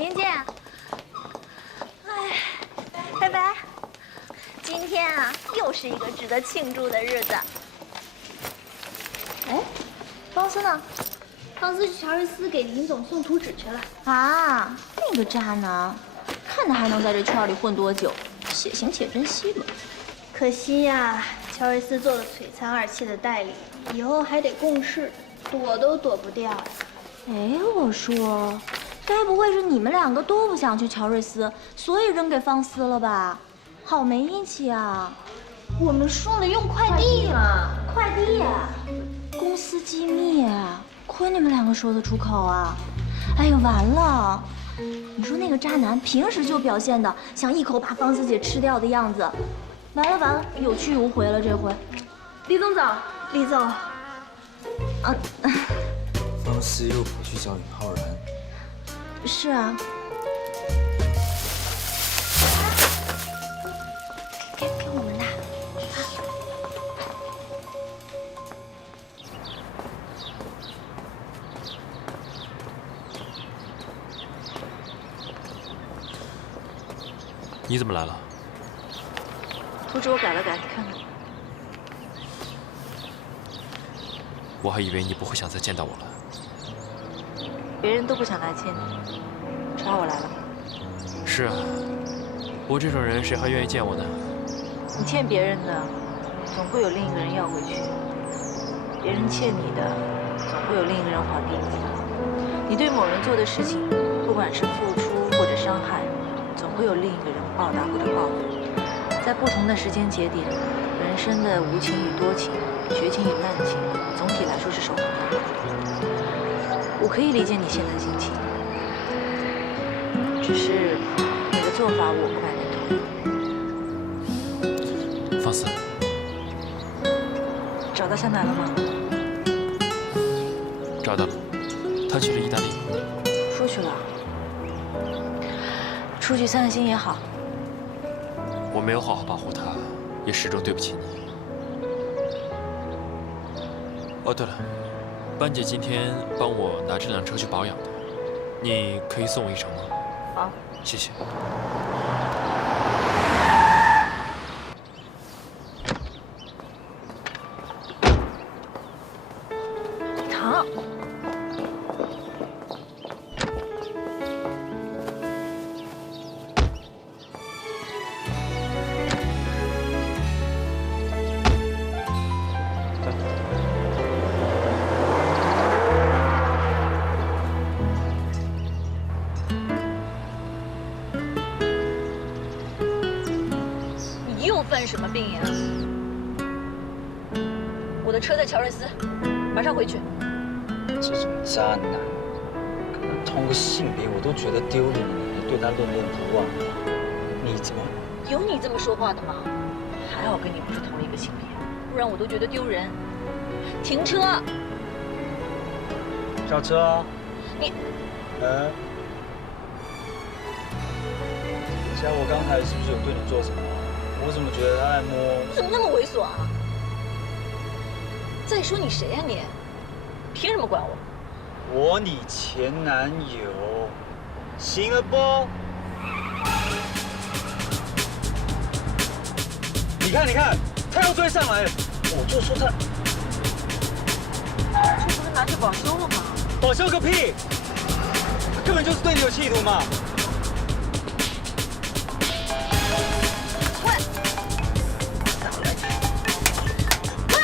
明见。哎，拜拜。今天啊，又是一个值得庆祝的日子。哎，方思呢？方思去乔瑞斯给林总送图纸去了。啊，那个渣男，看他还能在这圈里混多久，且行且珍惜吧。可惜呀，乔瑞斯做了璀璨二期的代理，以后还得共事，躲都躲不掉呀。哎，我说，该不会是你们两个都不想去乔瑞斯，所以扔给方思了吧？好没义气啊！我们说了用快递嘛，快递呀，公司机密，亏你们两个说得出口啊！哎呀，完了！你说那个渣男平时就表现的想一口把方思姐吃掉的样子，完了，有去无回了这回。李总早，李总。啊，方思又跑去找尹浩然。是啊。给我们的。你怎么来了？图纸我改了改，你看看。我还以为你不会想再见到我了。别人都不想来见你，只好我来了。是啊，我这种人谁还愿意见我呢？你欠別人的，總會有另一個人要回去；別人欠你的，總會有另一個人還給你。你對某人做的事情，不管是付出或者傷害，總會有另一個人報答或者報復。在不同的時間節點，人生的無情與多情、絕情與濫情，總體來說是守恆的。我可以理解你現在的心情，只是你的做法我不敢認同。方思，找到香楠了嗎？找到了，他去了意大利。出去了。出去散散心也好。我沒有好好保護他，也始終對不起你。哦，對了，班姐今天幫我拿這輛車去保養的，你可以送我一程嗎？好，謝謝。糖。你又犯什麼病呀？我的車在喬瑞斯，馬上回去。這種渣男，跟他同個性別我都覺得丟臉，你對他戀戀不忘，你怎麼？有你這麼說話的嗎？還好跟你不是同一個性別，不然我都覺得丟人。停車！叫車啊！你，想我剛才是不是有對你做什麼？我怎麼覺得他在摸？你怎麼那麼猥瑣啊？再說你誰呀你？憑什麼管我？我你前男友，行了不？你看，你看，他又追上來了，我就說他，這不是拿去保修了嗎？保修個屁！他根本就是對你有企圖嘛！喂，搞了你！喂！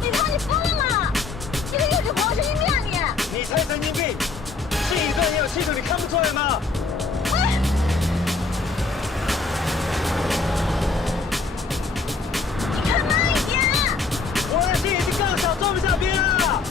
你他媽你瘋了嗎？你個幼稚狂神經病啊你！你才神經病！心裡對你有企圖，你看不出來嗎？我的心已經更小，裝不下邊了。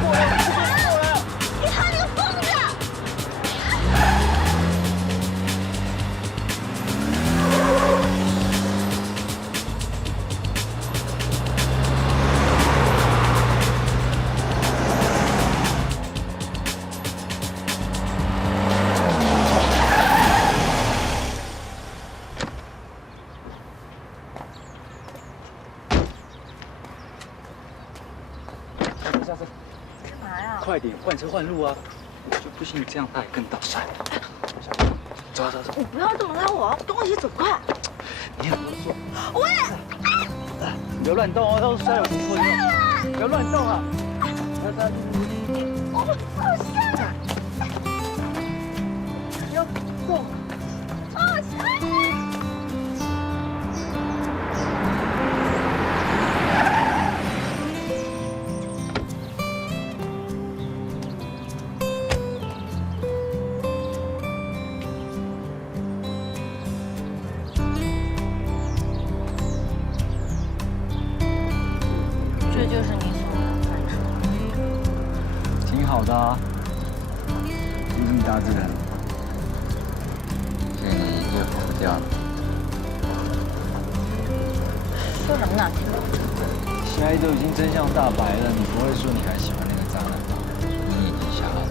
我快點，換車換路啊！我就不信你這樣他也更倒賽。走走走！你不要這麼拉我，跟我一起走，快！你很啰嗦。我也。你不要亂動哦，到时候摔有什麼錯用？不要亂動啊！我下来。要动。哦，下来。 这就是你所谓的翻车。挺好的啊，就这么大自然。所以你就跑不掉了。说什么呢？听不懂。现在都已经真相大白了，你不会说你还喜欢那个渣男吧？你已经瞎了。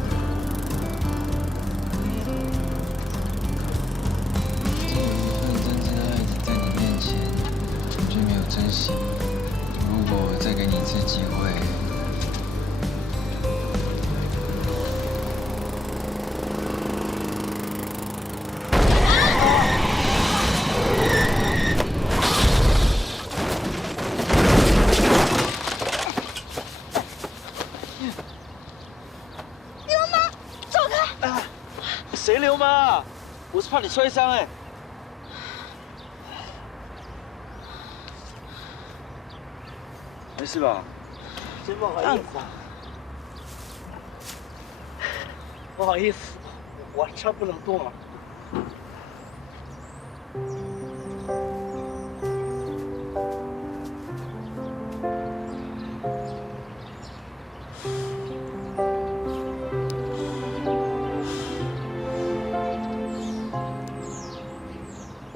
这有一份真挚的爱情在你面前，你却没有珍惜。 如果我再給你一次機會，流氓，走開！啊，誰流氓啊？我是怕你摔傷哎。 沒事吧？真不好意思啊！不好意思，我車不能動了。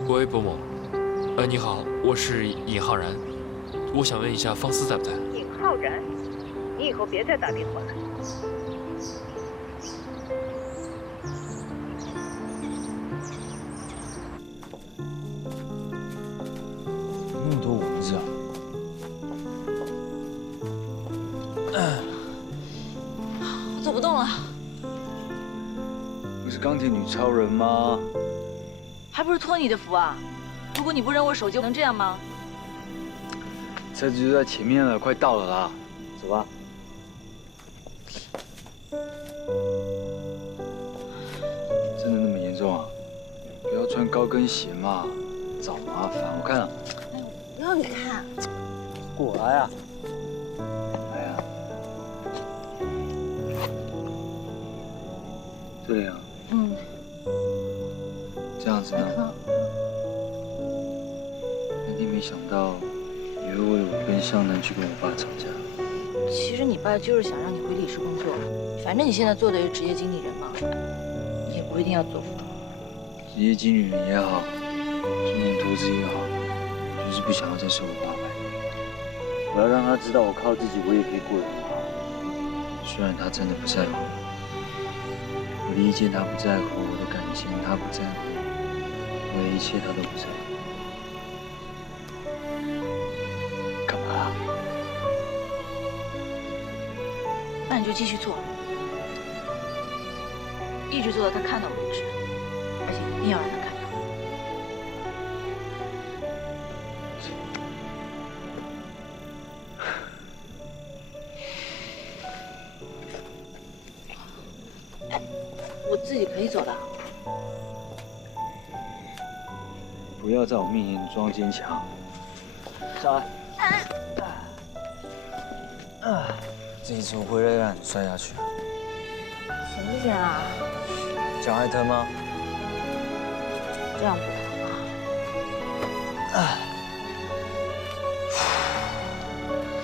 喂，伯母。你好，我是尹浩然。 我想問一下，方思在不在？尹浩然，你以後別再打電話了。那麼多蚊子啊！我走不動了。不是鋼鐵女超人嗎？還不是托你的福啊！如果你不扔我手機，能這樣嗎？ 車子就在前面了，快到了啦，走吧。真的那麼嚴重啊？不要穿高跟鞋嘛，找麻煩。我看啊。不要你看。過來啊！來啊！這裡啊。嗯。這樣子呢？那天沒想到。 以為我跟湘南去跟我爸吵架。其實你爸就是想讓你回理事工作，反正你現在做的也是職業經理人嘛，你也不一定要做副總。職業經理人也好，專業投資也好，就是不想要再受我爸白。我要讓他知道我靠自己，我也可以過得很好。雖然他真的不在乎我的意見，他不在乎我的感情，他不在乎我的一切，他都不在乎。 那你就繼續做，一直做到他看到為止，而且一定要讓他看到。我自己可以走的。不要在我面前裝堅強。上來。這一次我不會讓你摔下去。行不行啊？腳還疼嗎？這樣不疼啊。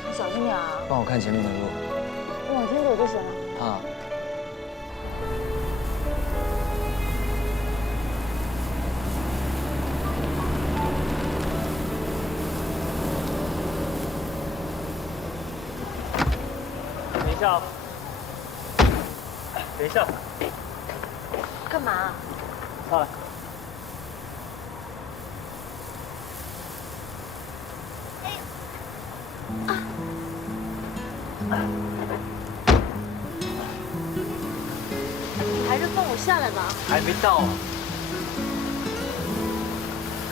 你小心點啊！幫我看前面的路。往前走就行了。啊。等一下，等一下。幹嘛？上來。放我下来吧。還沒到啊。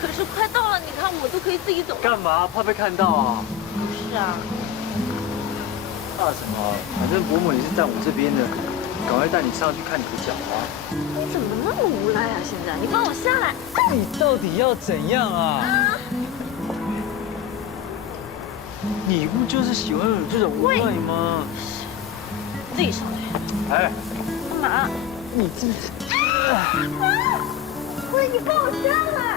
可是快到了，你看我都可以自己走。幹嘛？怕被看到啊？不是啊。怕什麼？反正伯母也是站我這邊的，趕快帶你上去看你的腳啊！你怎么那么无赖啊？现在你放我下来！你到底要怎樣啊？你不就是喜歡有這種無賴嗎？自己上來。哎，幹嘛？你這……喂，你放我下来！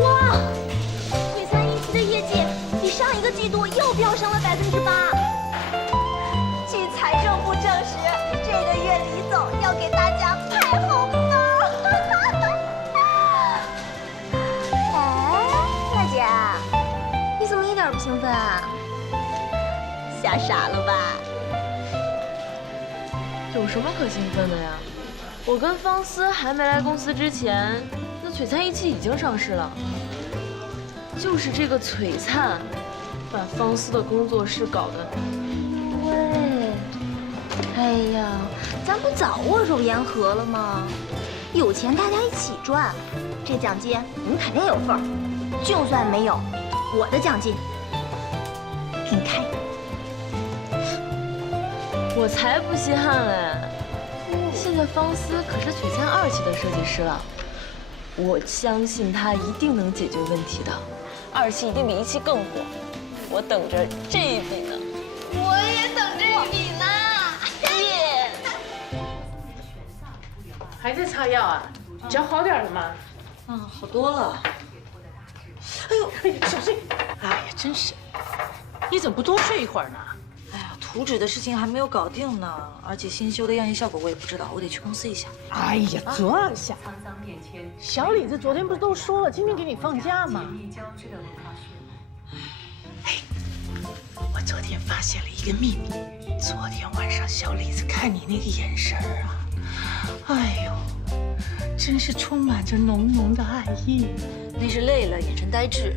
哇，璀璨一期的业绩比上一个季度又飙升了8%。据财政部证实，这个月李总要给大家派红包。哎，娜姐，你怎么一点不兴奋啊？吓傻了吧？有什么可兴奋的呀？我跟方思还没来公司之前，那璀璨一期已经上市了。就是这个璀璨，把方思的工作室搞得……喂，哎呀，咱不早握手言和了吗？有钱大家一起賺，這獎金你們肯定有份兒。就算沒有，我的獎金給你開。我才不稀罕嘞！現在方思可是璀璨2期的設計師了，我相信他一定能解決問題的。2期一定比1期更火，我等着這一筆呢。我也等這一筆呢。耶！還在擦藥啊？腳好點了嗎？嗯，好多了。哎呦，小心！哎呀，真是，你怎麼不多睡一會兒呢？哎呀，圖紙的事情還沒有搞定呢，而且新修的樣頁效果我也不知道，我得去公司一下。哎呀，坐下。小李子昨天不是都說了，今天給你放假嗎？哎，我昨天發現了一個秘密。昨天晚上小李子看你那個眼神啊，哎呦，真是充滿着濃濃的愛意。那是累了，眼神呆滯。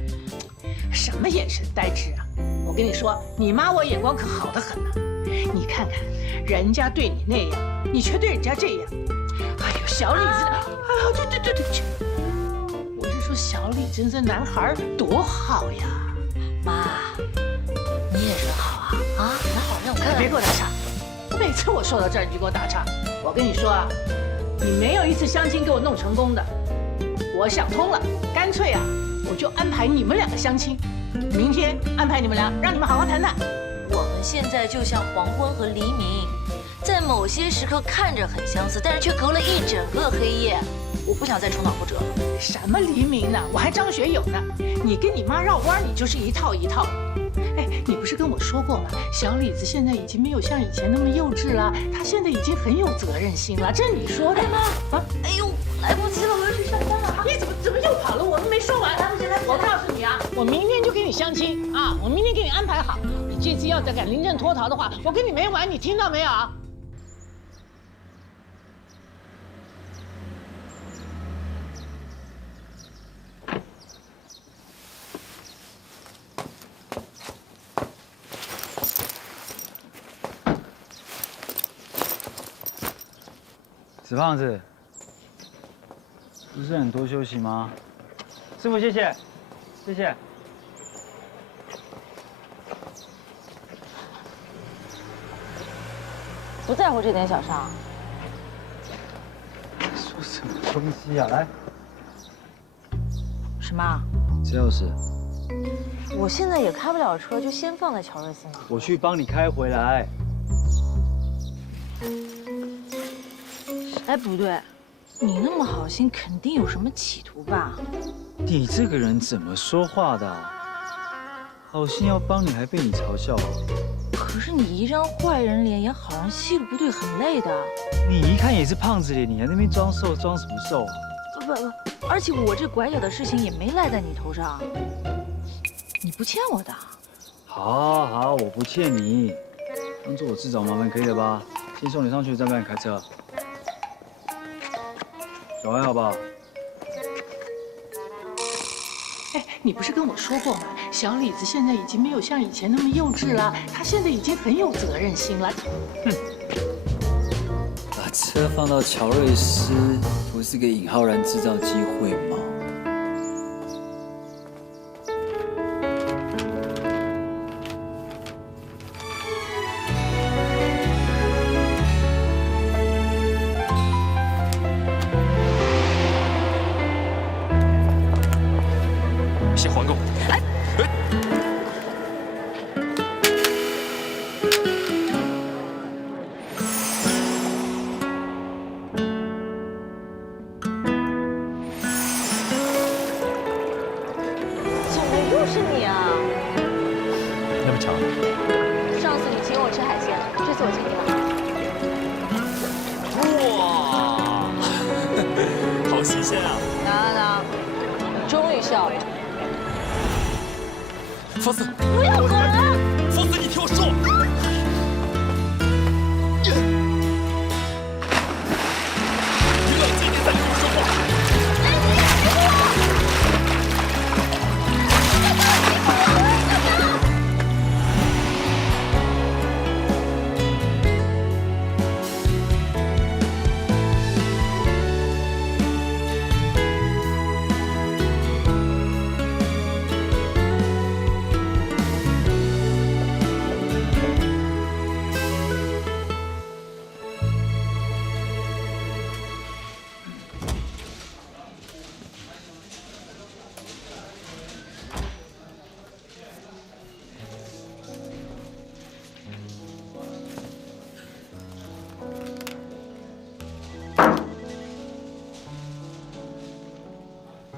什麼眼神呆滯啊？我跟你說，你媽我眼光可好得很呢。你看看，人家對你那樣，你卻對人家這樣。哎呦，小李子，哎呦，對，我是說小李子這男孩多好呀。媽，你也人好啊，人好讓我看看。別給我打岔，每次我說到這兒你就給我打岔。我跟你說啊，你沒有一次相親給我弄成功的。我想通了，乾脆啊，我就安排你們兩個相親。明天安排你們倆，讓你們好好談談。我們現在就像黃昏和黎明，在某些時刻看着很相似，但是卻隔了一整個黑夜。我不想再重蹈覆轍了。什麼黎明呢？我還張學友呢。你跟你媽繞彎，你就是一套一套。哎，你不是跟我說過嗎？小李子現在已經沒有像以前那麼幼稚了，他現在已經很有責任心了。這是你說的。哎媽，啊，哎呦，來不及了，我要去上班了。你怎麼又跑了？我們沒說完。我告訴你啊，我明天就給你相親啊，我明天給你安排好。你這次要再敢臨陣脫逃的話，我跟你沒完，你聽到沒有？死胖子，不是很多休息嗎？師傅，謝謝，謝謝。不在乎這點小傷。說什麼東西啊？來，什麼？這鑰匙。我現在也開不了車，就先放在喬瑞斯那。我去幫你開回來。哎，不對，你那麼好心，肯定有什麼企圖吧？你這個人怎麼說話的？好心要幫你，還被你嘲笑。可是你一張壞人臉演好人戲路不對，很累的。你一看也是胖子臉，你還在那邊裝瘦，裝什麼瘦啊？不，而且我這拐角的事情也沒賴在你頭上，你不欠我的。好，好，我不欠你，當做我自找麻煩可以了吧？先送你上去，再幫你開車。小孩好不好？哎，你不是跟我说过吗？小李子现在已经没有像以前那么幼稚了，他现在已经很有责任心了。把车放到乔瑞斯，不是给尹浩然制造机会吗？先还给我！怎么又是你啊？那么巧？上次你请我吃海鲜，这次我请你了。哇，好新鲜啊！拿，终于笑了。方思，不要滚！方思，你听我说。你冷静点，再跟我说话。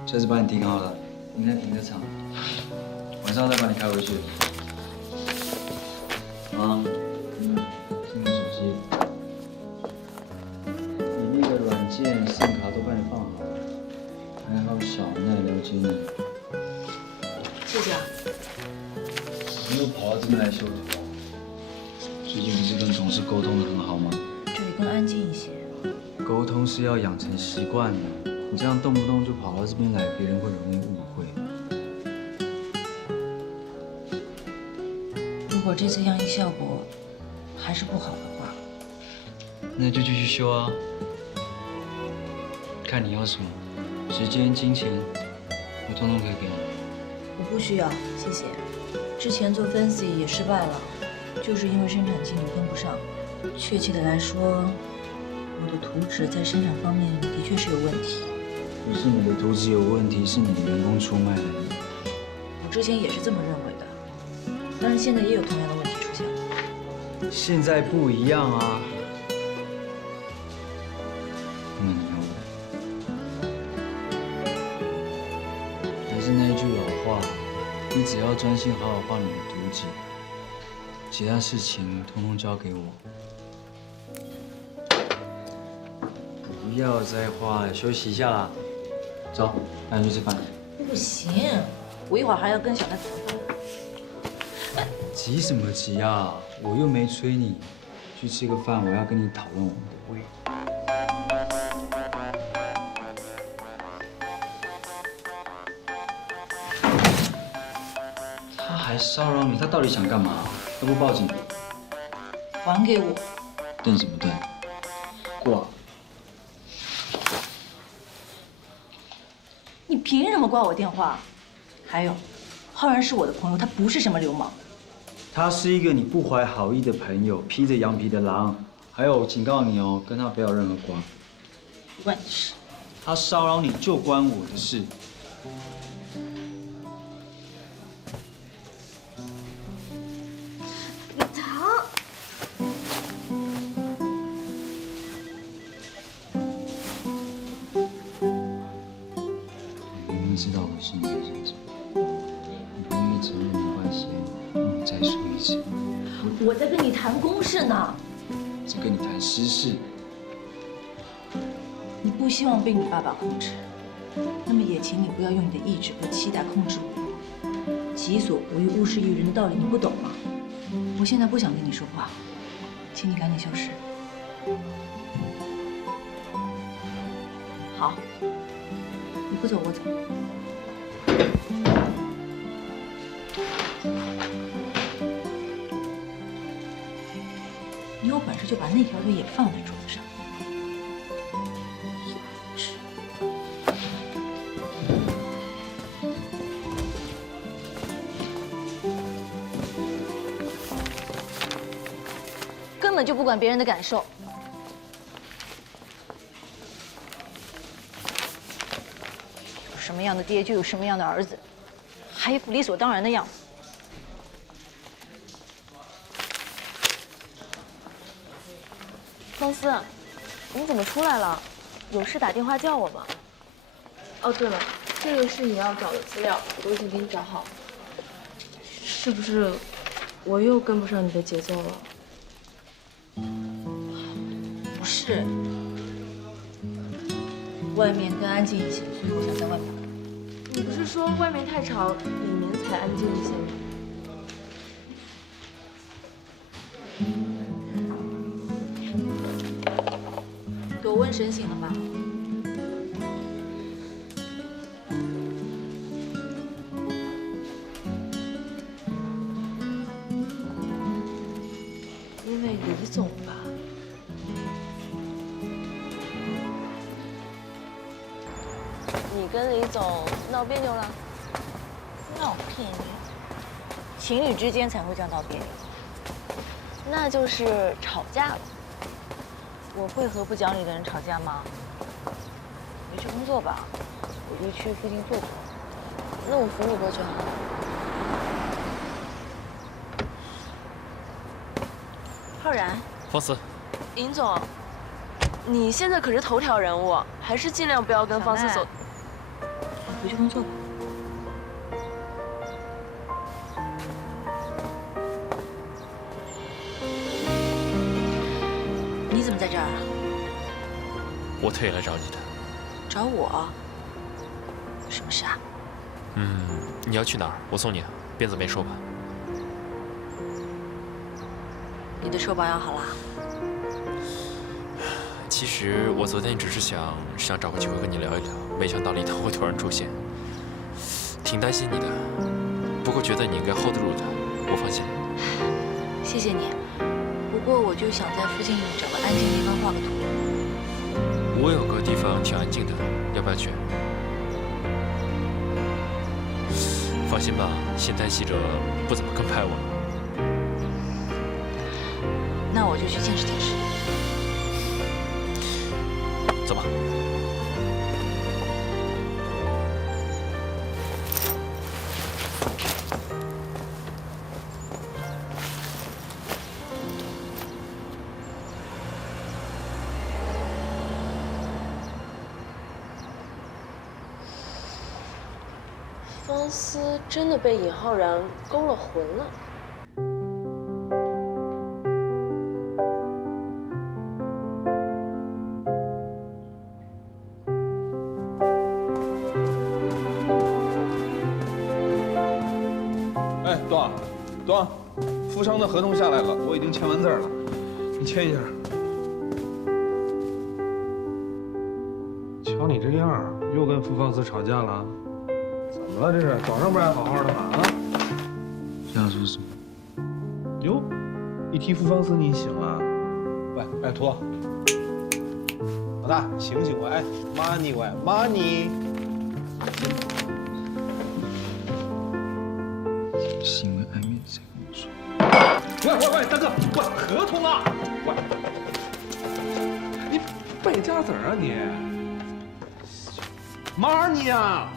车子帮你停好了，停在停车场，晚上再把你开回去。啊，听我手机，你那个软件、SIM 卡都帮你放好了，还好小奈了解你。谢谢啊。你又跑到这邊來修圖，最近不是跟同事溝通得很好嗎？這裡更安靜一些。溝通是要養成習慣的。你這樣動不動就跑到這邊來，別人會容易誤會。如果這次樣藝效果還是不好的話，那就繼續修啊。看你要什麼，時間、金錢，我通通可以給你。我不需要，謝謝。之前做分析也失敗了，就是因為生產進度跟不上。確切的來說，我的圖紙在生產方面的確是有問題。不是你的圖紙有問題，是你的員工出賣了你。我之前也是這麼認為的，當然現在也有同樣的問題出現了。現在不一樣啊。不能咬我。還是那一句老話，你只要專心好好畫你的圖紙，其他事情通通交給我。不要再畫了，休息一下啦。走，帶你去吃飯。不行，我一會兒還要跟小奈談話。急什麼急啊？我又沒催你。去吃個飯，我要跟你討論我們的未來。他還騷擾你，他到底想幹嘛？要不報警？還給我。瞪什麼瞪？掛。你憑什麼掛我電話？還有，浩然是我的朋友，他不是什麼流氓。他是一個你不懷好意的朋友，披着羊皮的狼。還有，警告你哦，跟他不要有任何瓜。不關你事。他騷擾你就關我的事。李棠，你明明知道我心裡在想什麼，你不願意承認沒關係，我再說一次。我在跟你談公事呢。在跟你談私事。你不希望被你爸爸控制，那麼也請你不要用你的意志和期待控制我。己所不欲，勿施於人的道理你不懂嗎？我現在不想跟你說話，請你趕緊消失。好，你不走我走。你有本事就把那条腿也放在桌子上。有本事。根本就不管别人的感受。有什么样的爹就有什么样的兒子，還一副理所當然的樣子。方思，你怎麼出來了？有事打電話叫我嗎？哦，對了，這個是你要找的資料，我都已經給你找好了。是不是我又跟不上你的節奏了？不是，外面更安靜一些，所以我想在外面。你不是說外面太吵，裡面才安靜一些嗎？朵温神醒了吧？因为李總吧。你跟李總鬧彆扭了？鬧彆扭？情侶之間才會這樣鬧彆扭。那就是吵架了。我會和不講理的人吵架嗎？回去工作吧，我就去附近坐坐。那我扶你過去好了。浩然，方思，尹總，你現在可是頭條人物，還是盡量不要跟方思走。回去工作吧。你怎麼在這兒啊？我特意來找你的。找我？什麼事啊？你要去哪兒？我送你啊。鞭子沒收吧？你的手保養好啦？其實我昨天只是想找個機會跟你聊一聊，沒想到李騰會突然出現，挺擔心你的。不過覺得你應該 hold 得住的，我放心。謝謝你。不過我就想在附近找個安靜地方畫個圖。我有個地方挺安靜的，要不要去？放心吧，現在記者不怎麼跟拍我。那我就去見識見識。走吧。方思真的被尹浩然勾了魂了。哎，段，富商的合同下來了，我已經簽完字了，你簽一下。瞧你這樣，又跟傅方思吵架了？怎麼了？這是早上不還好好的嗎？啊？想說什麼？喲，一提傅方思你醒了？喂，拜託，老大醒醒喂！哎，money喂 ，money。是因為曖昧才跟我說。喂，大哥，喂，合同啊！喂，你敗家子兒啊你？money啊！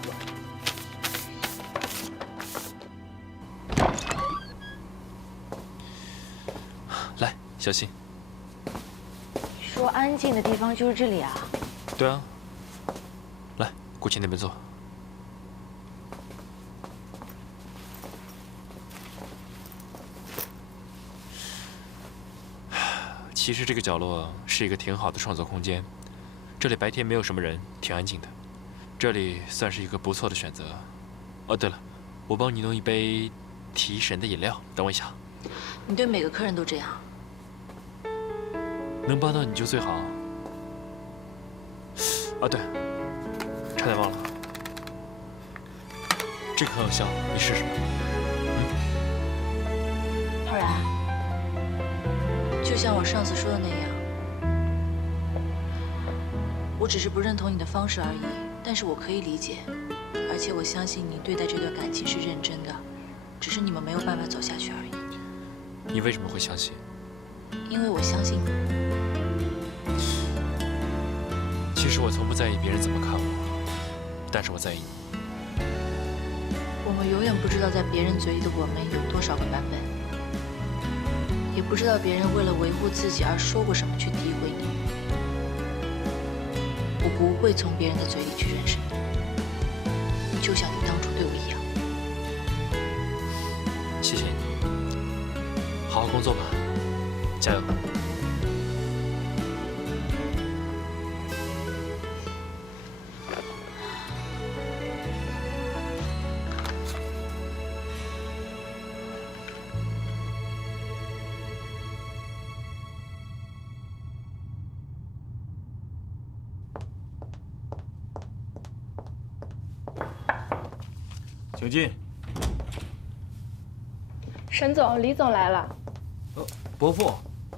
來，小心。說安靜的地方就是這裡啊？對啊。來，過去那邊坐。其實這個角落是一個挺好的創作空間，這裡白天沒有什麼人，挺安靜的。這裡算是一個不錯的選擇。哦，對了，我幫你弄一杯提神的飲料，等我一下。你對每個客人都這樣？能幫到你就最好。啊，對，差點忘了，这個很有效，你試試。浩然，就像我上次說的那樣，我只是不認同你的方式而已，但是我可以理解，而且我相信你對待這段感情是認真的，只是你們沒有辦法走下去而已。你為什麼會相信？因為我相信你。其實我從不在意別人怎麼看我，但是我在意你。我們永遠不知道在別人嘴裡的我們有多少個版本，也不知道別人為了維護自己而說過什麼去詆毀你。我不會從別人的嘴裡去認識你，就像你當初對我一樣。謝謝你，好好工作吧，加油。请进。沈总，李总来了。伯父，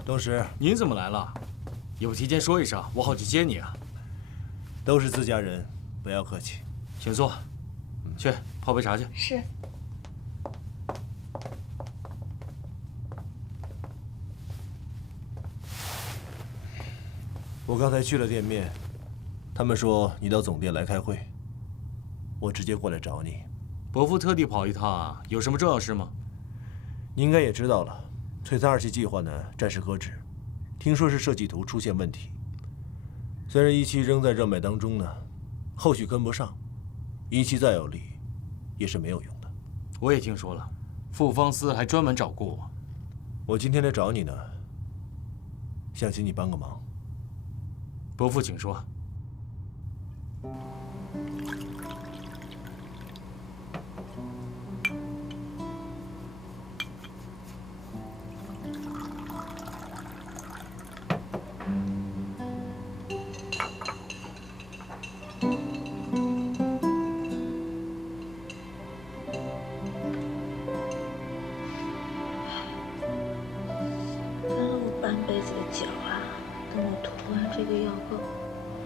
董事，您怎么来了？也不提前说一声，我好去接你啊。都是自家人，不要客气。请坐。去泡杯茶去。是。我刚才去了店面，他们說你到總店來開會，我直接過來找你。伯父特地跑一趟啊，有什麼重要事嗎？你應該也知道了，璀璨2期計劃呢暫時擱置，聽說是設計圖出現問題。雖然1期仍在熱賣當中呢，後續跟不上，1期再有力也是沒有用的。我也聽說了，傅方思還專門找過我。我今天來找你呢，想請你幫個忙。伯父請說。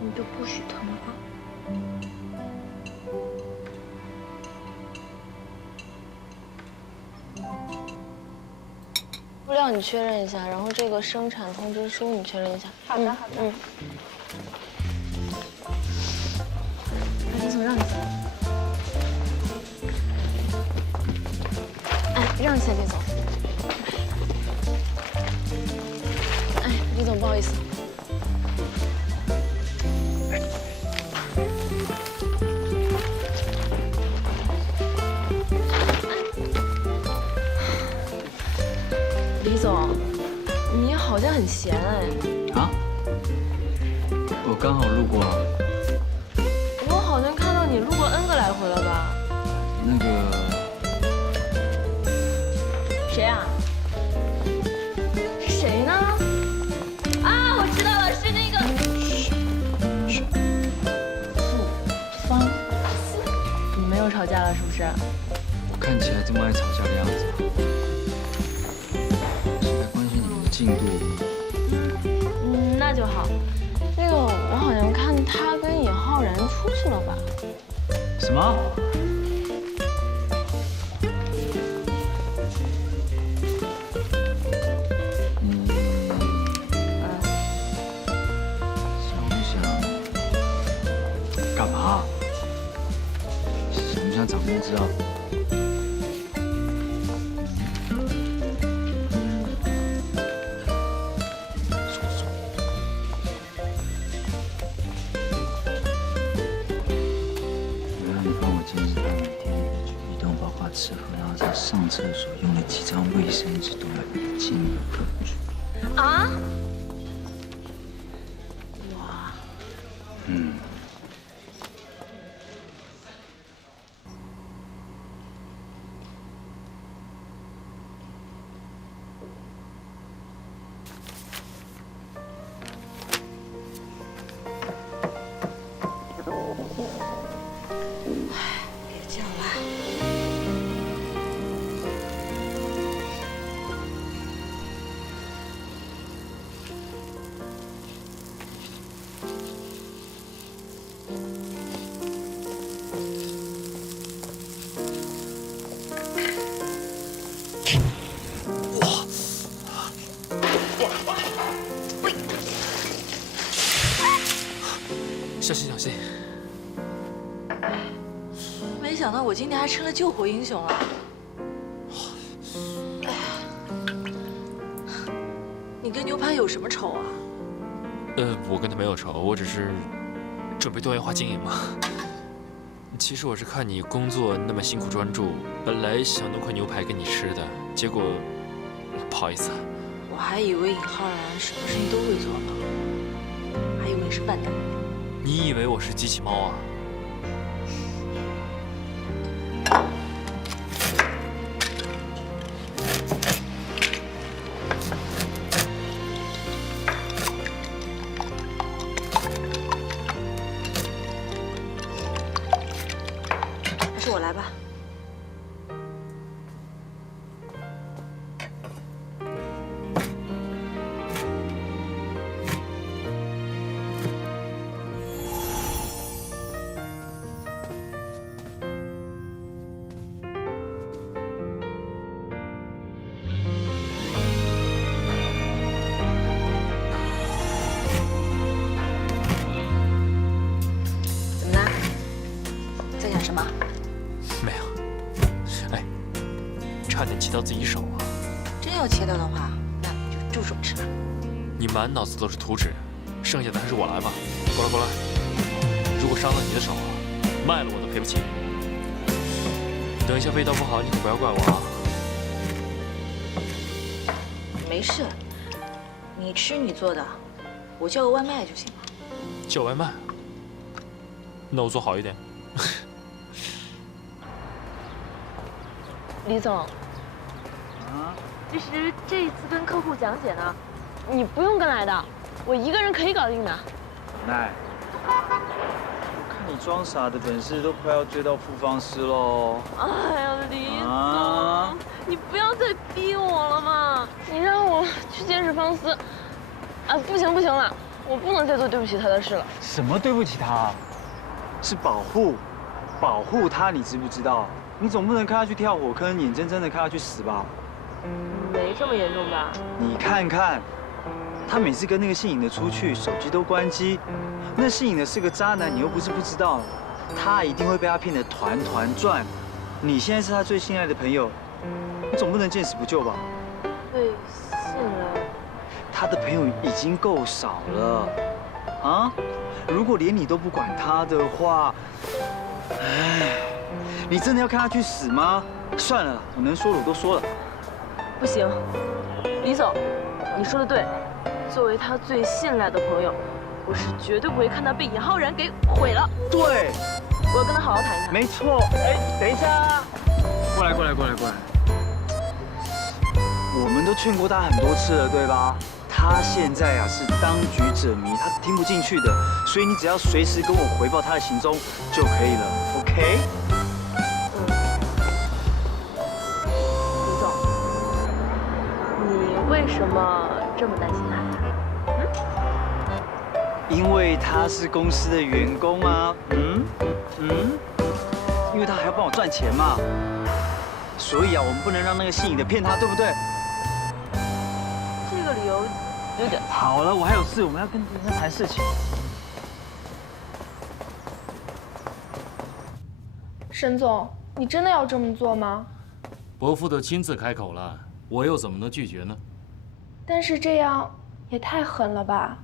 你就不许疼了。物料你確認一下，然後這個生產通知書你確認一下。好的，好的。李總讓一下。哎，讓一下，李總。哎，李總，不好意思。李總，你好像很閒哎。啊？我剛好路過。我好像看到你路過 N 個來回了吧？那個。誰啊？是誰呢？啊，我知道了，是那個。傅方思。你們又吵架了是不是？我看起來這麼愛吵架的樣子。進度，那就好。那個，我好像看他跟尹浩然出去了吧？什麼？想不想？幹嘛？想不想長公知啊？吃喝，然后在上廁所用了幾張衛生紙都要一清二楚。啊？哇。小心小心。没想到我今天还成了救火英雄了。哎呀，你跟牛排有什么仇啊？我跟他没有仇，我只是准备多元化经营嘛。其實我是看你工作那麼辛苦專注，本來想弄塊牛排給你吃的，結果不好意思啊。我還以為尹浩然什麼事情都會做呢，還以為你是笨蛋。你以為我是機器貓啊？還是我來吧。怎么啦？在想什么？没有。哎，差點切到自己手啊！真要切到的話，那你就住手吃吧。你滿腦子都是圖紙，剩下的還是我來吧。過來過來，如果傷到你的手啊，賣了我都賠不起。等一下味道不好，你可不要怪我啊。沒事，你吃你做的，我叫個外賣就行了。叫外賣？那我做好一點。李總，其實這一次跟客戶講解呢，你不用跟來的，我一個人可以搞定的。奶，我看你裝傻的本事都快要追到副方師嘍。哎呀，李總，你不要再逼我了嘛！你讓我去監視方思，啊，不行不行了，我不能再做對不起他的事了。什麼對不起他？是保護他，你知不知道？你總不能看他去跳火坑，眼睜睜的看他去死吧？沒這麼嚴重吧？你看看，他每次跟那個姓尹的出去，手機都關機。那姓尹的是個渣男，你又不是不知道，他一定會被他騙得團團轉。你現在是他最信賴的朋友，你總不能見死不救吧？對，信賴。他的朋友已經夠少了，啊？如果連你都不管他的話，唉。你真的要看他去死嗎？算了，我能說的我都說了。不行，李總，你說的對。作為他最信賴的朋友，我是絕對不會看他被尹浩然給毀了。對，我要跟他好好談一談。沒錯。哎，等一下，過來。我們都勸過他很多次了，對吧？他現在啊是當局者迷，他聽不進去的，所以你只要隨時跟我回報他的行蹤就可以了 ，OK？為什麼這麼擔心他呀？因為他是公司的員工啊，因為他還要幫我賺錢嘛，所以啊，我們不能讓那個姓尹的騙他，對不對？這個理由有點……好了，我還有事，我們要跟他談事情。沈總，你真的要這麼做嗎？伯父都親自開口了，我又怎麼能拒絕呢？但是這樣也太狠了吧！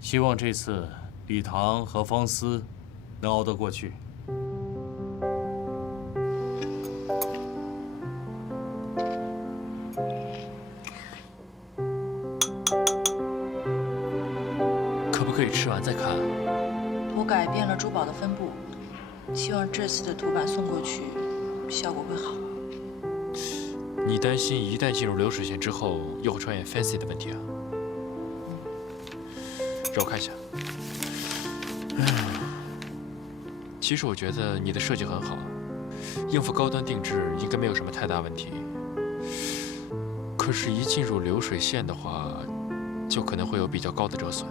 希望這次李唐和方思能熬得過去。可不可以吃完再看？我改變了珠寶的分布，希望這次的圖版送過去效果會好。你擔心一旦進入流水線之後，又會出現 fancy 的問題啊？讓我看一下。其實我覺得你的設計很好，應付高端定制應該沒有什麼太大問題。可是，一進入流水線的話，就可能會有比較高的折損。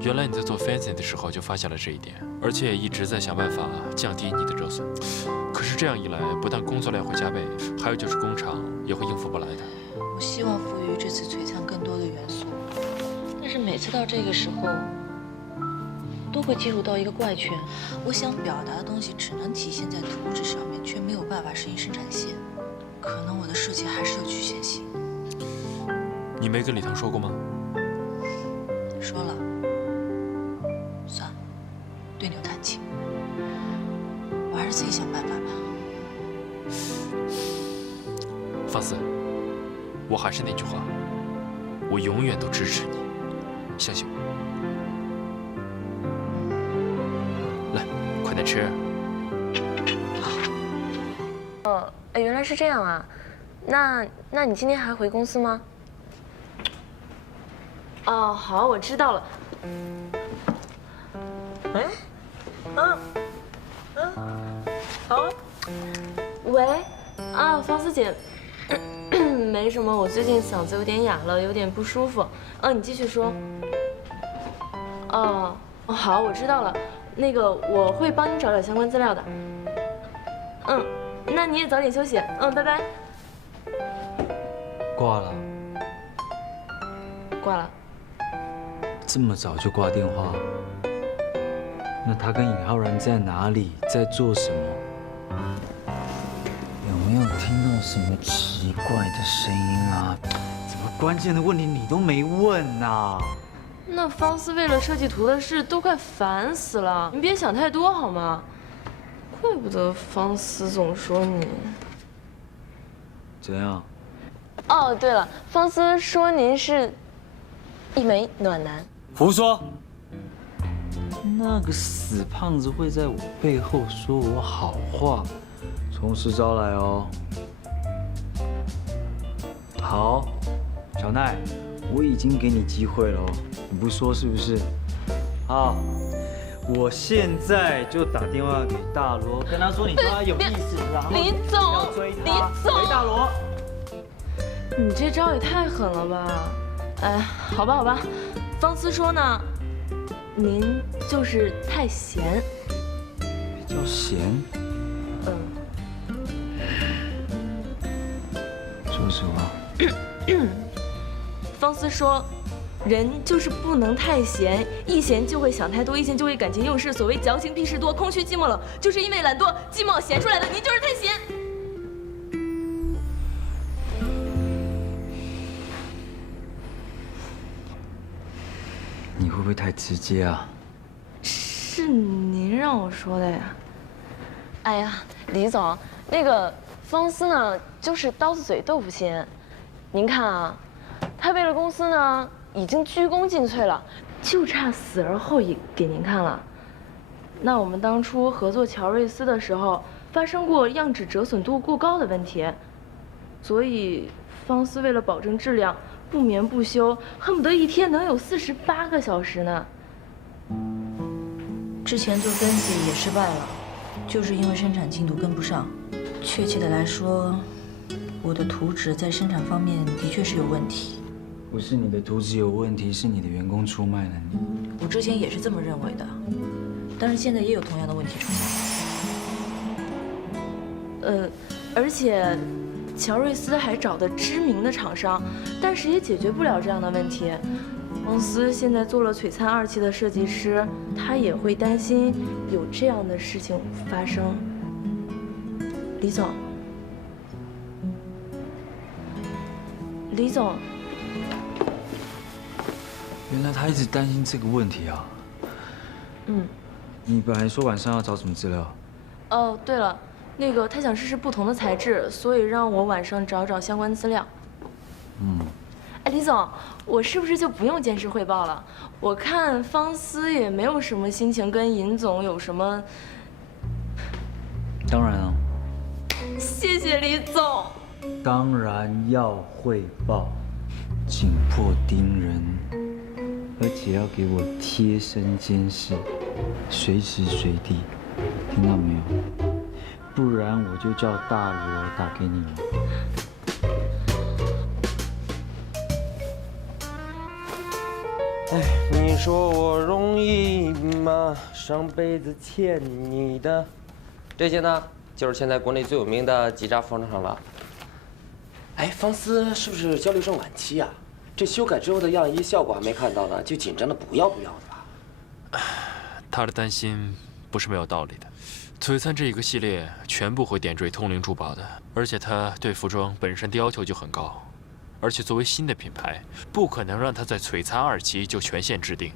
原來你在做 fancy 的時候就發現了這一點，而且也一直在想辦法降低你的折損。可是這樣一來，不但工作量會加倍，還有就是工廠也會應付不來的。我希望賦予這次璀璨更多的元素，但是每次到這個時候，都會進入到一個怪圈。我想表達的東西只能體現在圖紙上面，卻沒有辦法適應生產線。可能我的設計還是有局限性。你沒跟李棠說過嗎？說了，算了，對牛彈琴，我還是自己想辦法吧。方思，我還是那句話，我永遠都支持你，相信我。来，快點吃。原來是這樣啊，那你今天還回公司嗎？哦，好，我知道了。好啊。喂，方思姐，没什么，我最近嗓子有點啞了，有點不舒服。你繼續說。哦，好，我知道了。那個我會幫你找點相關資料的。那你也早點休息。拜拜。掛了。掛了。這麼早就掛電話？那他跟尹浩然在哪裡，在做什麼？有沒有聽到什麼奇怪的聲音啊？怎麼關鍵的問題你都沒問啊？那方思為了設計圖的事都快煩死了，你別想太多好嗎？怪不得方思總說你。怎樣？哦，對了，方思說您是一枚暖男。胡說！那個死胖子會在我背後說我好話，從實招來哦。好，小奈，我已經給你機會了，你不說是不是？好，我現在就打電話給大羅，跟他說你對他有意思，然後李總，要追他。李總，喂，大羅，你這招也太狠了吧！哎，好吧，好吧，方思說呢，您就是太閒。比较閒？說實話。方思說，人就是不能太閒，一閒就會想太多，一閒就會感情用事。所謂矯情屁事多，空虛寂寞冷，就是因為懶惰、寂寞閒出來的。您就是太閒。你会不會太直接啊？是您讓我說的呀。哎呀，李總，那個方思呢，就是刀子嘴豆腐心。您看啊，他為了公司呢，已經鞠躬盡瘁了，就差死而後已給您看了。那我們當初合作喬瑞斯的時候，發生過樣紙折損度過高的問題，所以方思為了保證質量，不眠不休，恨不得一天能有48個小時呢。之前做分析也失敗了，就是因為生產進度跟不上。確切的來說，我的圖紙在生產方面的確是有問題。不是你的圖紙有問題，是你的員工出賣了你。我之前也是這麼認為的，但是現在也有同樣的問題出現。而且喬瑞斯還找的知名的廠商，但是也解決不了這樣的問題。公司現在做了璀璨2期的設計師，他也會擔心有這樣的事情發生。李總，李總，原來他一直擔心這個問題啊。你本來說晚上要找什麼資料？哦，對了，那個他想試試不同的材質，所以讓我晚上找找相關資料。哎，李總，我是不是就不用监事匯報了？我看方思也沒有什麼心情跟尹總有什麼。當然啊。謝謝李總。當然要匯報，緊迫盯人，而且要給我貼身監視，隨時隨地，聽到沒有？不然我就叫大羅打給你們。哎，你說我容易嗎？上輩子欠你的。這些呢，就是現在國內最有名的幾家服裝廠了。哎，方思是不是焦慮症晚期啊？这修改之後的樣衣效果還沒看到呢，就緊張的不要不要的吧？他的擔心不是沒有道理的。璀璨這一個系列全部會點綴通靈珠寶的，而且他對服裝本身的要求就很高，而且作為新的品牌，不可能讓他在璀璨2期就全線制定，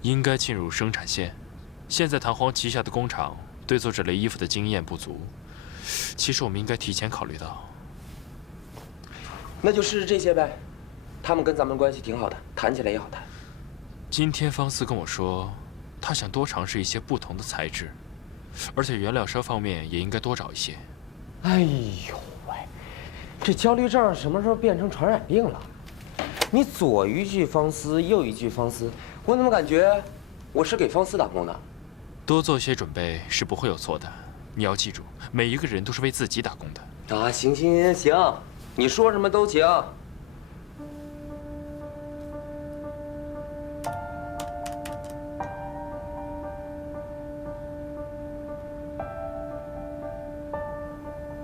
應該進入生產線。現在彈簧旗下的工廠對做這類衣服的經驗不足，其實我們應該提前考慮到。那就試試這些唄，他們跟咱們關係挺好的，談起來也好談。今天方思跟我說，他想多嘗試一些不同的材質。而且原料商方面也应该多找一些。哎呦喂，这焦虑症什麼時候變成傳染病了？你左一句方思，右一句方思，我怎麼感覺我是給方思打工的？多做些準備是不會有錯的。你要記住，每一個人都是為自己打工的。啊，行，你說什麼都行。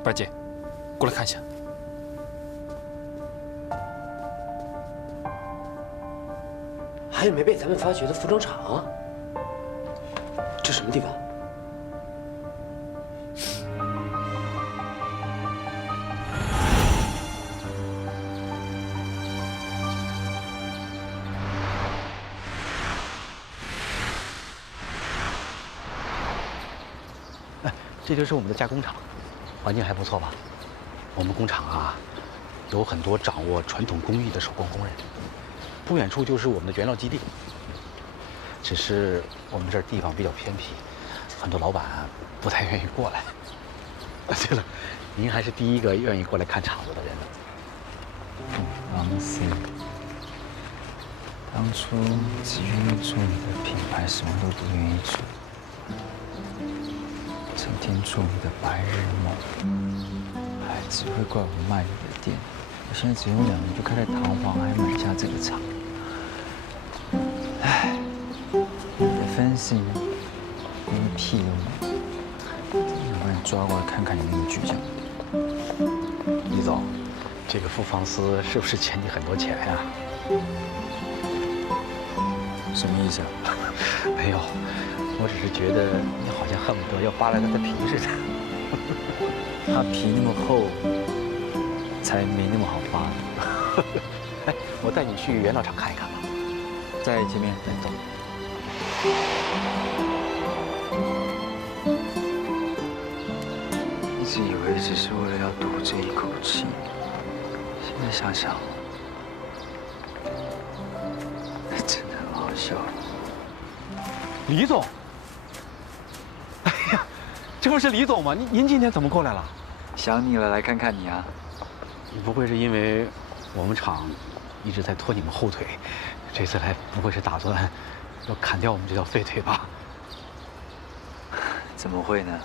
白姐，过來看一下。還有沒被咱們發掘的服裝廠，這什麼地方？这就是我们的加工厂。环境还不错吧？我们工厂啊，有很多掌握传統工藝的手工工人，不遠處就是我們的原料基地。只是我們這兒地方比較偏僻，很多老闆不太願意過來。對了，您還是第一個願意過來看廠子的人呢。方思，當初只願意做你的品牌，什麼都不願意做。整天做你的白日夢，還只會怪我賣你的店。我現在只用2年就開了彈簧，還買下這個廠。唉，你的 fancy 連個屁都沒有。我把你抓過來看看你那個倔強。李總，這個付方思是不是欠你很多錢呀？什麼意思啊？沒有。我只是覺得你好像恨不得要扒了他的皮似的。他皮那麼厚，才沒那麼好扒。哎，我帶你去原料廠看一看吧。在前面，來走。一直以為只是為了要賭這一口氣，現在想想，真的很好笑。李總。這不是李總嗎？您今天怎麼過來了？想你了，來看看你啊。你不會是因為我們廠一直在拖你們後腿，這次來不會是打算要砍掉我們這條廢腿吧？怎麼會呢？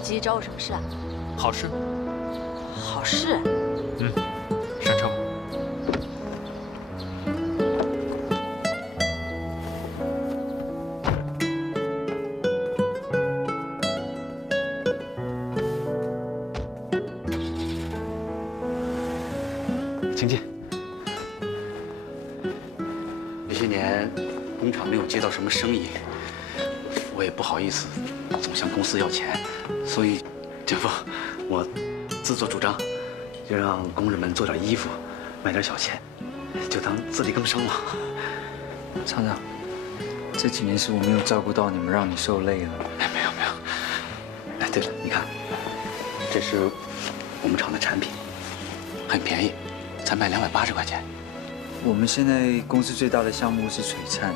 急找我什麼事啊？好事。好事？嗯，上車吧。请进。这些年工厂沒有接到什麼生意，我也不好意思總向公司要錢。所以，姐夫，我自作主張，就讓工人們做點衣服，賣點小錢，就當自力更生嘛。廠長，這幾年是我沒有照顧到你們，讓你受累了。哎，沒有。哎，對了，你看，這是我們廠的產品，很便宜，才賣280塊錢。我們現在公司最大的項目是璀璨，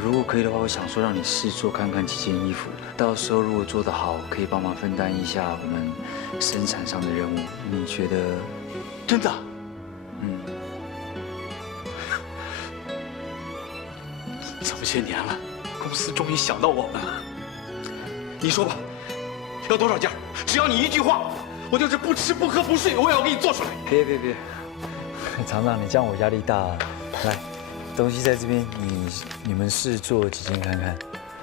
如果可以的話，我想說讓你試做看看幾件衣服。到時候如果做得好，可以幫忙分擔一下我們生產上的任務。你覺得？真的？嗯。這麼些年了，公司終於想到我們了。你說吧，要多少件？只要你一句話，我就是不吃不喝不睡，我也要給你做出來。別，厂長，你这樣我壓力大啊。来，東西在這邊，你們試做幾件看看。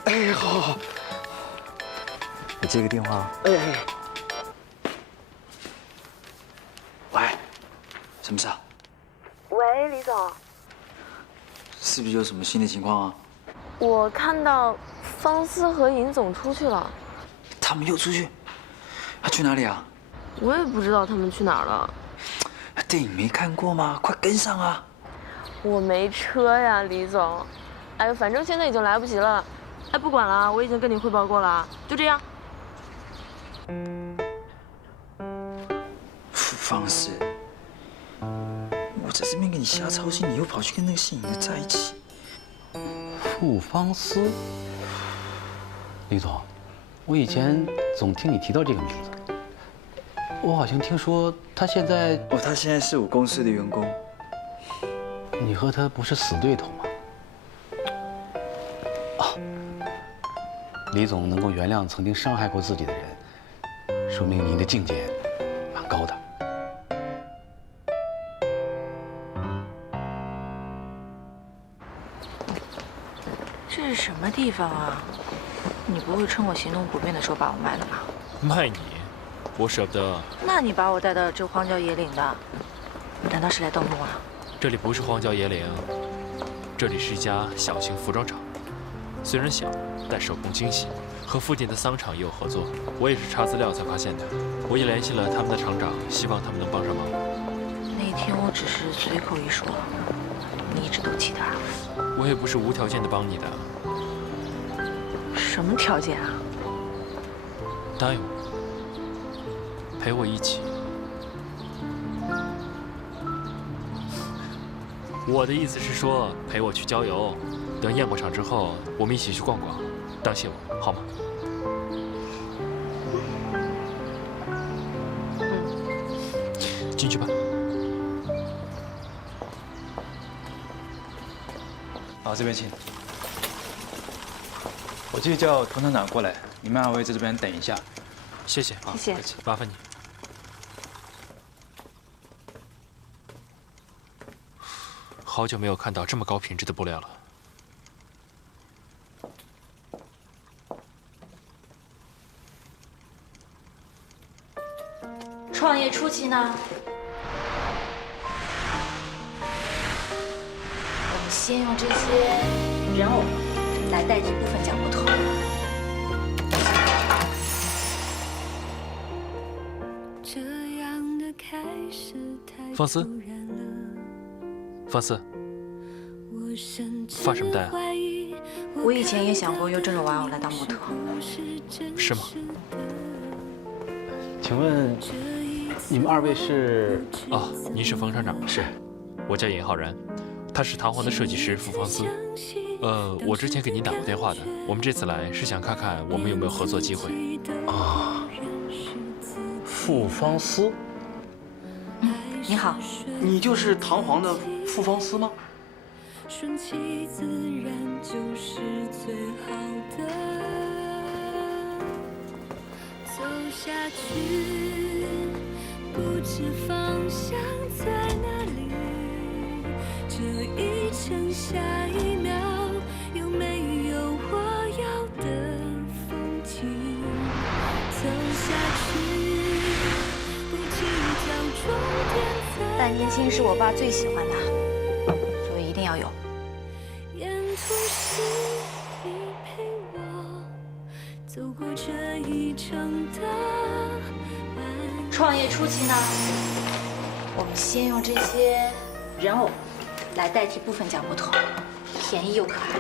哎，好。我接個電話。哎。喂，什麼事啊？喂，李總。是不是有什麼新的情況啊？我看到方思和尹總出去了。他們又出去？他去哪裡啊？我也不知道他們去哪兒了。電影沒看過嗎？快跟上啊！我沒車呀，李總。哎，反正現在已經來不及了。哎，不管了，我已經跟你匯報過了，就這樣。傅方思，我在這邊給你瞎操心，你又跑去跟那個姓尹的在一起。傅方思，李總，我以前總聽你提到這個名字。我好像聽說他現在……哦，他現在是我公司的員工。你和他不是死對頭嗎？啊，李總能夠原諒曾經傷害過自己的人，說明您的境界蠻高的。这是什麼地方啊？你不會趁我行動不便的時候把我賣了吧？賣你？我捨不得。那你把我帶到這荒郊野嶺的，難道是來盜墓啊？這裡不是荒郊野嶺，這裡是一家小型服裝廠。雖然小，但手工精細，和附近的桑廠也有合作。我也是查資料才發現的。我也聯繫了他們的廠長，希望他們能幫上忙。那天我只是隨口一說，你一直都記得啊？我也不是無條件的幫你的。什麼條件啊？答應我。陪我一起。我的意思是說，陪我去郊遊。等驗過廠之後，我們一起去逛逛，當謝我，好嗎？進去吧。好，這邊請。我去叫佟廠長過來，你們二位在這邊等一下。謝謝，謝謝，麻煩你。好久沒有看到這麼高品質的布料了。創業初期呢，我們先用這些人偶來代替部分講不透。方思，方思，发什麼呆啊？我以前也想過用這種玩偶來當模特。是嗎？請問你們二位是？哦，您是馮廠長？是，我叫尹浩然，他是唐皇的設計師傅方思。我之前給您打過電話的，我們這次來是想看看我們有沒有合作機會。啊，傅方思。你好，你就是唐皇的傅方思嗎？順其自然就是最好的。走下去，不知方向在哪裡。這一程下一秒，有沒有我要的風景？走下去，不計較終點。但年輕是我爸最喜歡的，所以一定要有。沿途是你陪我走過這一程的創業初期呢，我們先用這些人偶來代替部分講不透，便宜又可愛。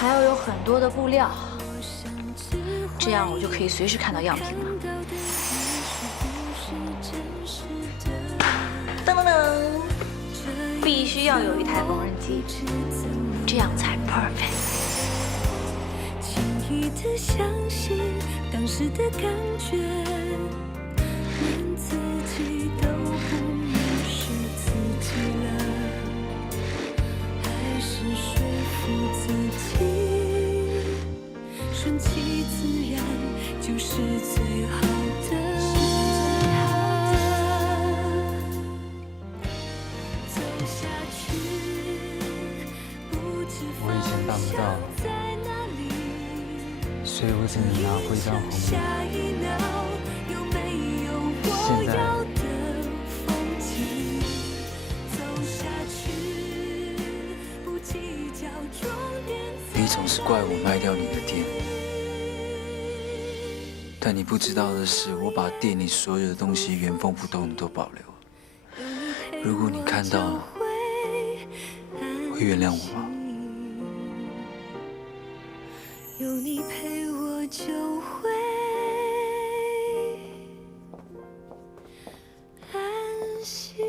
还要有很多的布料，這樣我就可以隨時看到樣品了。噔噔噔，必須要有一台縫紉機，這樣才 perfect。輕易的相信當時的感覺，連自己都不認識自己。順其自然就是最好的。走下去，不知我以前办不到，所以我只能拿回当红下一秒有没有我要的风景？走下去，不计较终点。你总是怪我卖掉你的店，但你不知道的是，我把店裡所有的東西原封不动的都保留了。如果你看到了，会原谅我吗？有你陪我就会安心。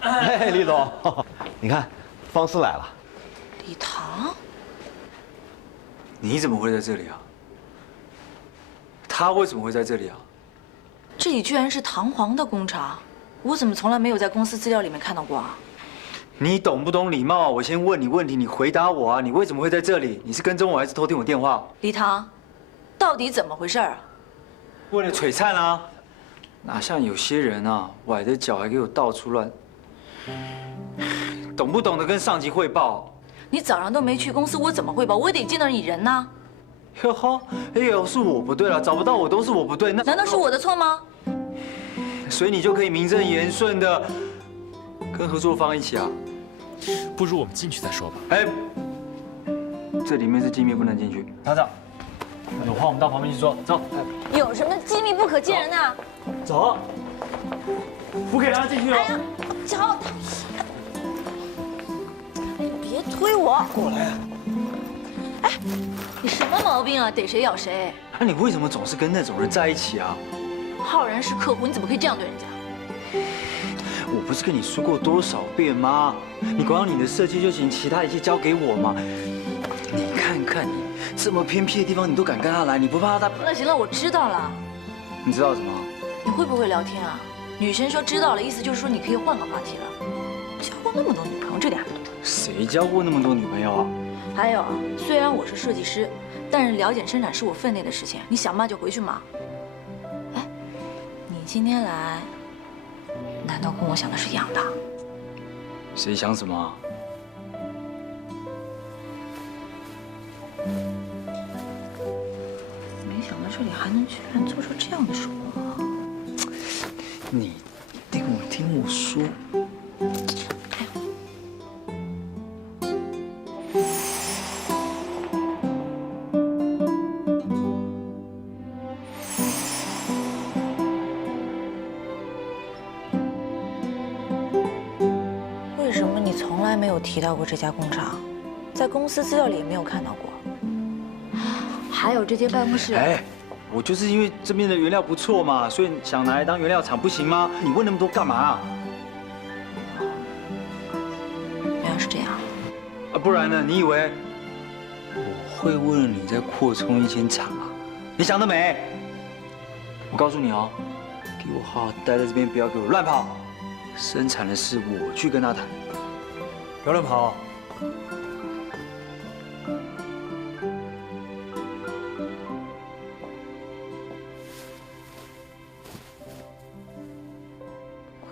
哎，李总，你看，方思来了。李唐，你怎么会在这里啊？他为什么会在这里啊？这里居然是唐皇的工厂，我怎么从来没有在公司資料裡面看到過啊？你懂不懂禮貌啊？我先問你問題，你回答我啊！你為什麼會在這裡？你是跟蹤我還是偷聽我電話？李唐，到底怎麼回事啊？為了璀璨啊！哪像有些人啊，崴着腳還給我到處亂。懂不懂得跟上級匯報？你早上都沒去公司，我怎麼匯報？我也得見到你人吶。喲呵，哎呦，是我不對了，找不到我都是我不對，那難道是我的錯嗎？所以你就可以名正言順的跟合作方一起啊？不如我們進去再說吧。哎，這裡面是機密，不能進去。廠長，有話我們到旁邊去說，走。有什麼機密不可見人啊？走，不可以讓他進去哦。哎呀，瞧他，別推我。過來啊。哎，你什麼毛病啊？逮誰咬誰？那你為什麼總是跟那種人在一起啊？浩然是客戶，你怎麼可以這樣對人家？我不是跟你說過多少遍嗎？你管好你的設計就行，其他一切交給我嘛。你看看你這麼偏僻的地方，你都敢跟他來，你不怕他？那行了，我知道了。你知道什麼？你會不會聊天啊？女生說知道了，意思就是說你可以換個話題了。交過那麼多女朋友，這點還不懂？誰交過那麼多女朋友啊？還有啊，雖然我是設計師，但是了解生產是我分內的事情，你想罵就回去罵。哎，你今天來，難道跟我想的是一樣的？誰想什麼啊？沒想到這裡還能居然做出這樣的手工。你聽我說。為什麼你從來沒有提到過這家工廠？在公司資料裡也沒有看到過。還有這間辦公室。哎，我就是因為這邊的原料不錯嘛，所以想拿來當原料廠，不行嗎？你問那麼多幹嘛啊？原來是這樣。啊，不然呢？你以為我會為了你再擴充一間廠啊？你想得美！我告訴你哦，給我好好待在這邊，不要給我亂跑。生產的事我去跟他談，不要亂跑。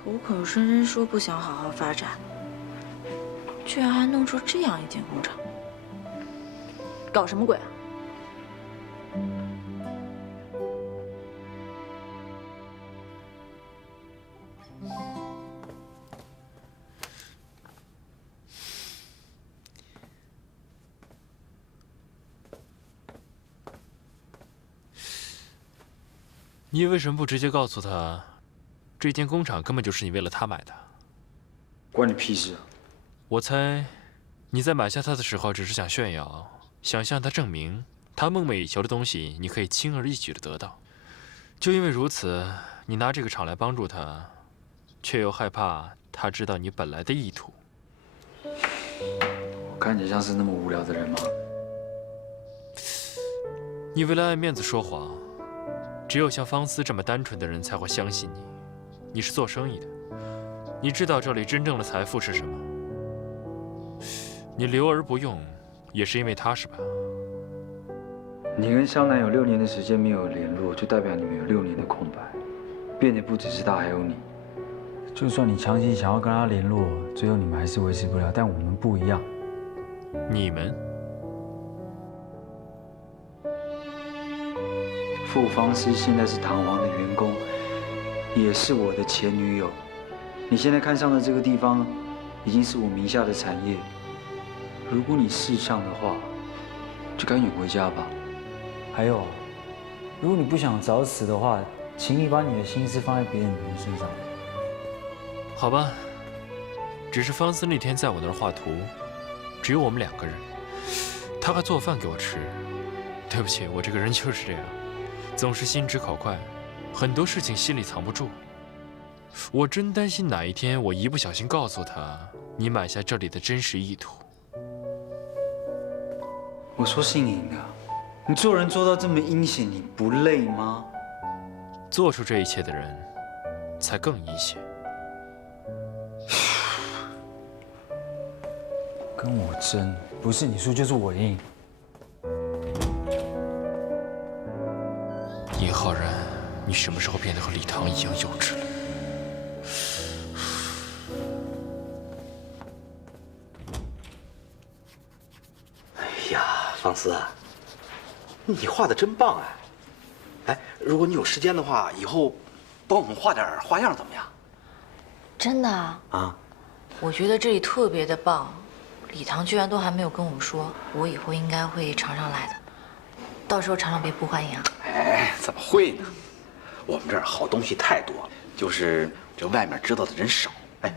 口口聲聲說不想好好發展，居然還弄出這樣一間工廠，搞什麼鬼啊？你為什麼不直接告訴他，這間工廠根本就是你為了他買的？關你屁事啊！我猜，你在買下它的時候，只是想炫耀，想向他證明，他夢寐以求的東西，你可以輕而易舉地得到。就因為如此，你拿這個廠來幫助他，卻又害怕他知道你本來的意圖。我看起來像是那麼無聊的人嗎？你為了愛面子說謊，只有像方思這麼單純的人才會相信你。你是做生意的，你知道這裡真正的財富是什麼。你留而不用，也是因為他，是吧？你跟湘南有6年的時間沒有聯絡，就代表你們有6年的空白。變的不只是他，還有你。就算你強行想要跟他聯絡，最後你們還是維持不了。但我們不一樣。你們？傅方思现在是堂皇的員工，也是我的前女友。你現在看上的這個地方，已經是我名下的產業。如果你識相的話，就趕緊回家吧。還有，如果你不想早死的話，請你把你的心思放在別的女人身上。好吧，只是方思那天在我那兒畫圖，只有我們2個人，他還做飯給我吃。對不起，我這個人就是這樣，總是心直口快，很多事情心裡藏不住。我真擔心哪一天我一不小心告訴他你買下這裡的真實意圖。我說姓尹的，你做人做到這麼陰險，你不累嗎？做出這一切的人，才更陰險。跟我爭，不是你輸就是我贏。尹浩然，你什麼時候變得和李唐一樣幼稚了？哎呀，方思啊，你畫的真棒哎！哎，如果你有时间的话，以后帮我们画点花样怎么样？真的啊？啊，我觉得这里特別的棒，禮堂居然都還沒有跟我們說，我以後應該會常常來的。到時候常常別不歡迎啊！哎，怎麼會呢？我們這兒好東西太多，就是這外面知道的人少。哎，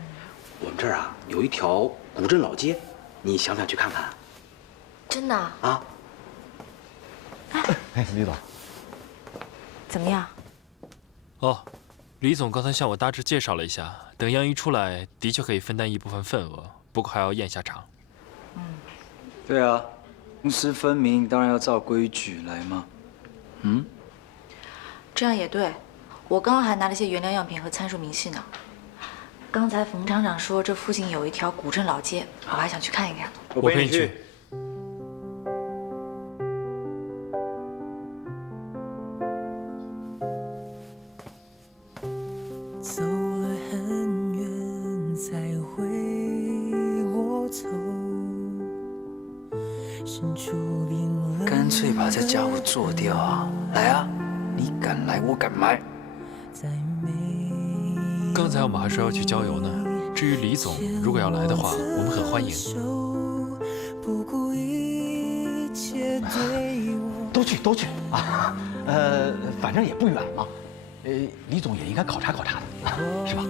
我們這兒啊有一條古鎮老街，你想不想去看看？真的啊？啊！哎，李總，怎麼樣？哦，李總剛才向我大致介紹了一下，等楊一出來，的確可以分擔一部分份額，不過還要驗下廠。嗯，對啊。公私分明，當然要照規矩來嘛。嗯，這樣也對。我剛剛還拿了些原料樣品和參數明細呢。剛才馮廠長說這附近有一條古鎮老街，我還想去看一看。我陪你去。走了很遠才回過頭。乾脆把這家伙做掉啊！來啊，你敢來，我敢買。剛才我們還說要去郊遊呢。至於李總，如果要來的話，我們很歡迎。都去啊！反正也不遠嘛。李總也應該考察考察的，是吧？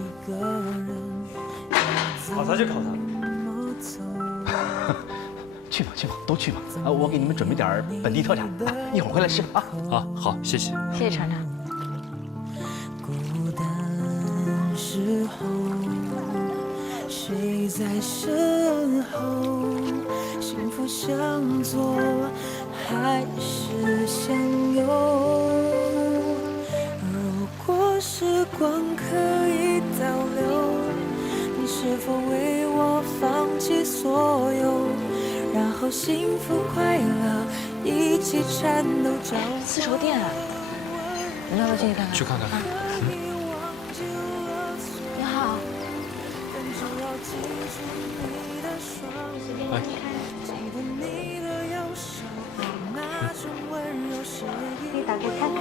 考察就考察。去吧，都去吧。我給你們準備點本地特產，一會兒回來吃啊。啊，好，謝謝。謝謝廠長。孤單時候，誰在身後？幸福向左還是向右？如果時光可以倒流，你是否為我放棄所有？然後幸福快樂一起顫抖着。絲綢店啊，你要不要進去看看？去看看。你好。哎。可以打開看看。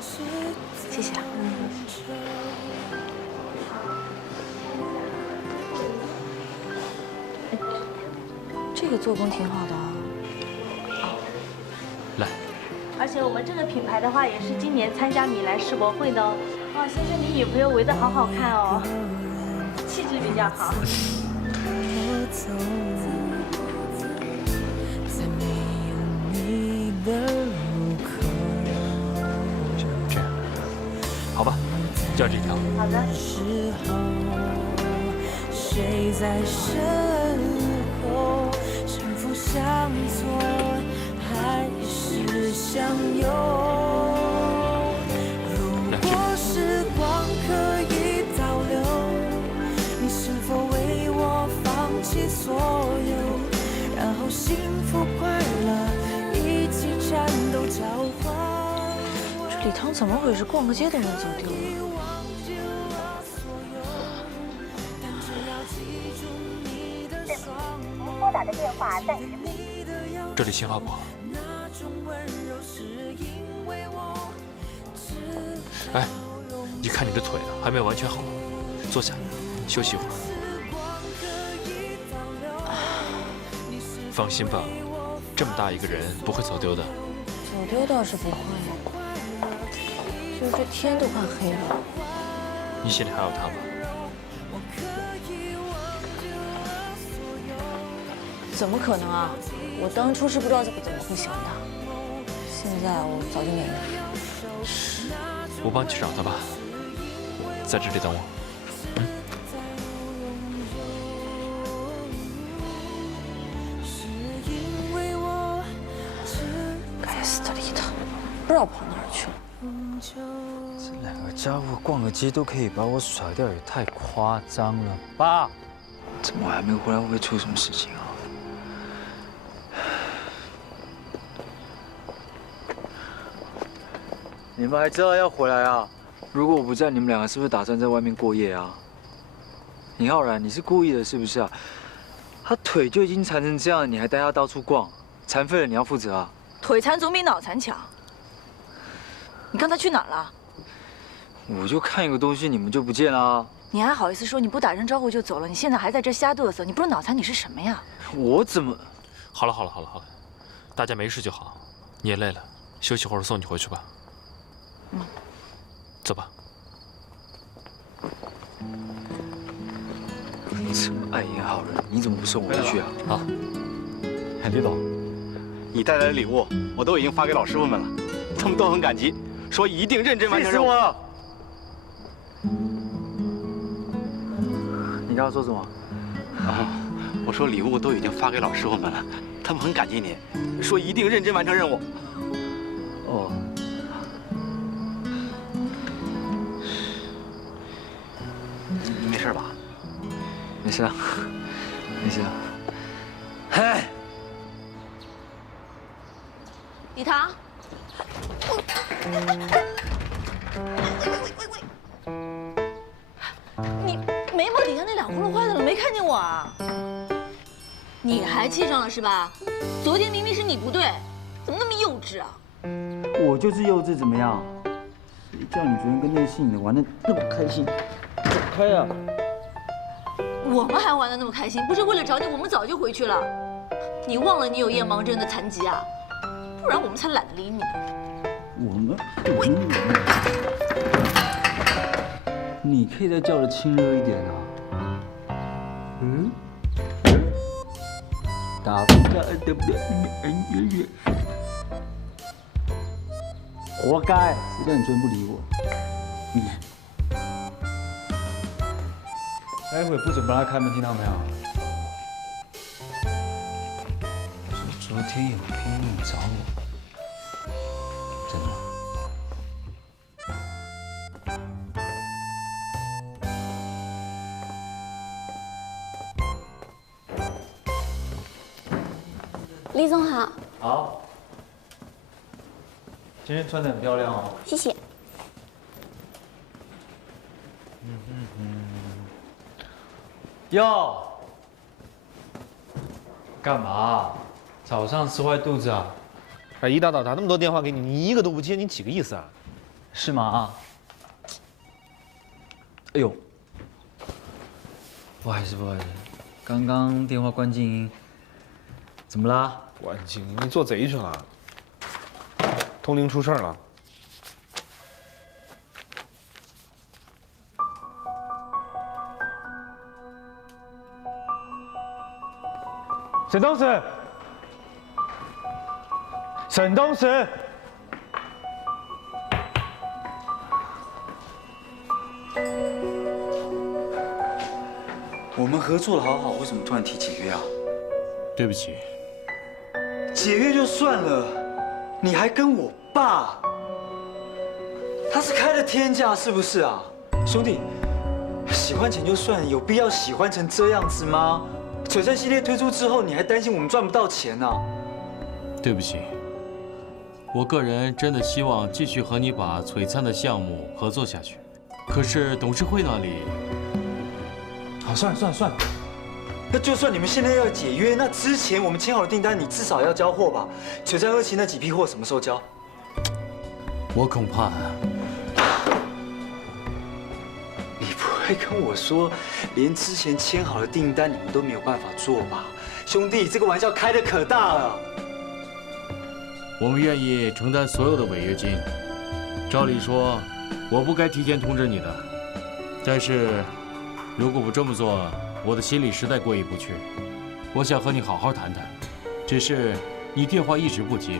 謝謝啊。這個做工挺好的啊。來。而且我們這個品牌的話，也是今年參加米蘭世博會的哦。哇，先生，你女朋友圍得好好看哦，氣質比較好。這樣，好吧，就這條。好的。誰在身後？幸福向左還是向有。如果时光可以倒流，你是否为我放棄所有，然後幸福快樂一起戰鬥交換？這禮堂怎麼回事？逛個街都能走丟了。您撥打的電話暫時不。這裡信號不好。哎，你看你的腿還沒有完全好，坐下，休息一會兒。放心吧，這麼大一個人不會走丟的。走丟倒是不會，就是這天都快黑了。你心裡還有他嗎？怎麼可能啊！我當初是不知道這個怎麼會想的，現在我早就沒了。我幫你去找他吧，在這裡等我。該死的禮堂，不知道跑哪兒去了。這兩個家伙逛個街都可以把我甩掉，也太誇張了吧！怎麼還沒回來？會不會出什麼事情啊？你們還知道要回來啊？如果我不在，你們兩個是不是打算在外面過夜啊？林浩然，你是故意的，是不是啊？他腿就已經殘成這樣，你還帶他到處逛，殘廢了你要負責啊！腿殘總比腦殘強。你剛才去哪兒了？我就看一個東西，你們就不見了。你還好意思說你不打聲招呼就走了？你現在還在這瞎嘚瑟，你不是腦殘你是什麼呀？我怎麼？好了，大家沒事就好。你也累了，休息會兒送你回去吧。走吧。這麼愛演好人，你怎麼不送我回去啊？好，李總，你帶來的禮物我都已經發給老師傅們了，他們都很感激，說一定認真完成任務。氣死我了！你剛剛說什麼？啊，我說禮物都已經發給老師傅們了，他們很感激你，說一定認真完成任務。哦。没事吧？没事啊，没事啊。嗨，礼堂。你眉毛底下那两葫芦坏的了，没看見我啊？你還氣上了是吧？昨天明明是你不對，怎麼那麼幼稚啊？我就是幼稚，怎麼樣？誰叫你昨天跟那個姓李的玩的那麼開心？走開啊！我們還玩得那麼開心，不是為了找你，我們早就回去了。你忘了你有夜盲症的殘疾啊？不然我們才懶得理你呢。我們，你可以再叫得親熱一點啊。打不到的不活該！誰叫你昨天不理我？待會不准幫他開門，聽到沒有？昨天有拼命找我，真的。李總好。好。今天穿得很漂亮哦。謝謝。喲，幹嘛？早上吃壞肚子啊？哎，一大早打那麼多電話給你，你一個都不接，你幾個意思啊？是嗎？哎呦，不好意思，剛剛電話關靜音，怎麼啦？關靜音，你做賊去了？通靈出事了。沈東石，沈東石，我們合作的好好，為什麼突然提解約啊？對不起。解約就算了，你還跟我爸，他是開了天價是不是啊？兄弟，喜歡錢就算，有必要喜歡成這樣子嗎？璀璨系列推出之後，你還擔心我們賺不到錢呢？對不起，我個人真的希望繼續和你把璀璨的項目合作下去，可是董事會那裡……好，算了，那就算你們現在要解約，那之前我們簽好的訂單，你至少要交貨吧？璀璨2期那幾批貨什麼時候交？我恐怕……你不會跟我說，連之前簽好的訂單你們都沒有辦法做吧？兄弟，這個玩笑開得可大了。我們願意承擔所有的違約金。照理說，我不該提前通知你的，但是如果不這麼做，我的心裡實在過意不去。我想和你好好談談，只是你電話一直不接，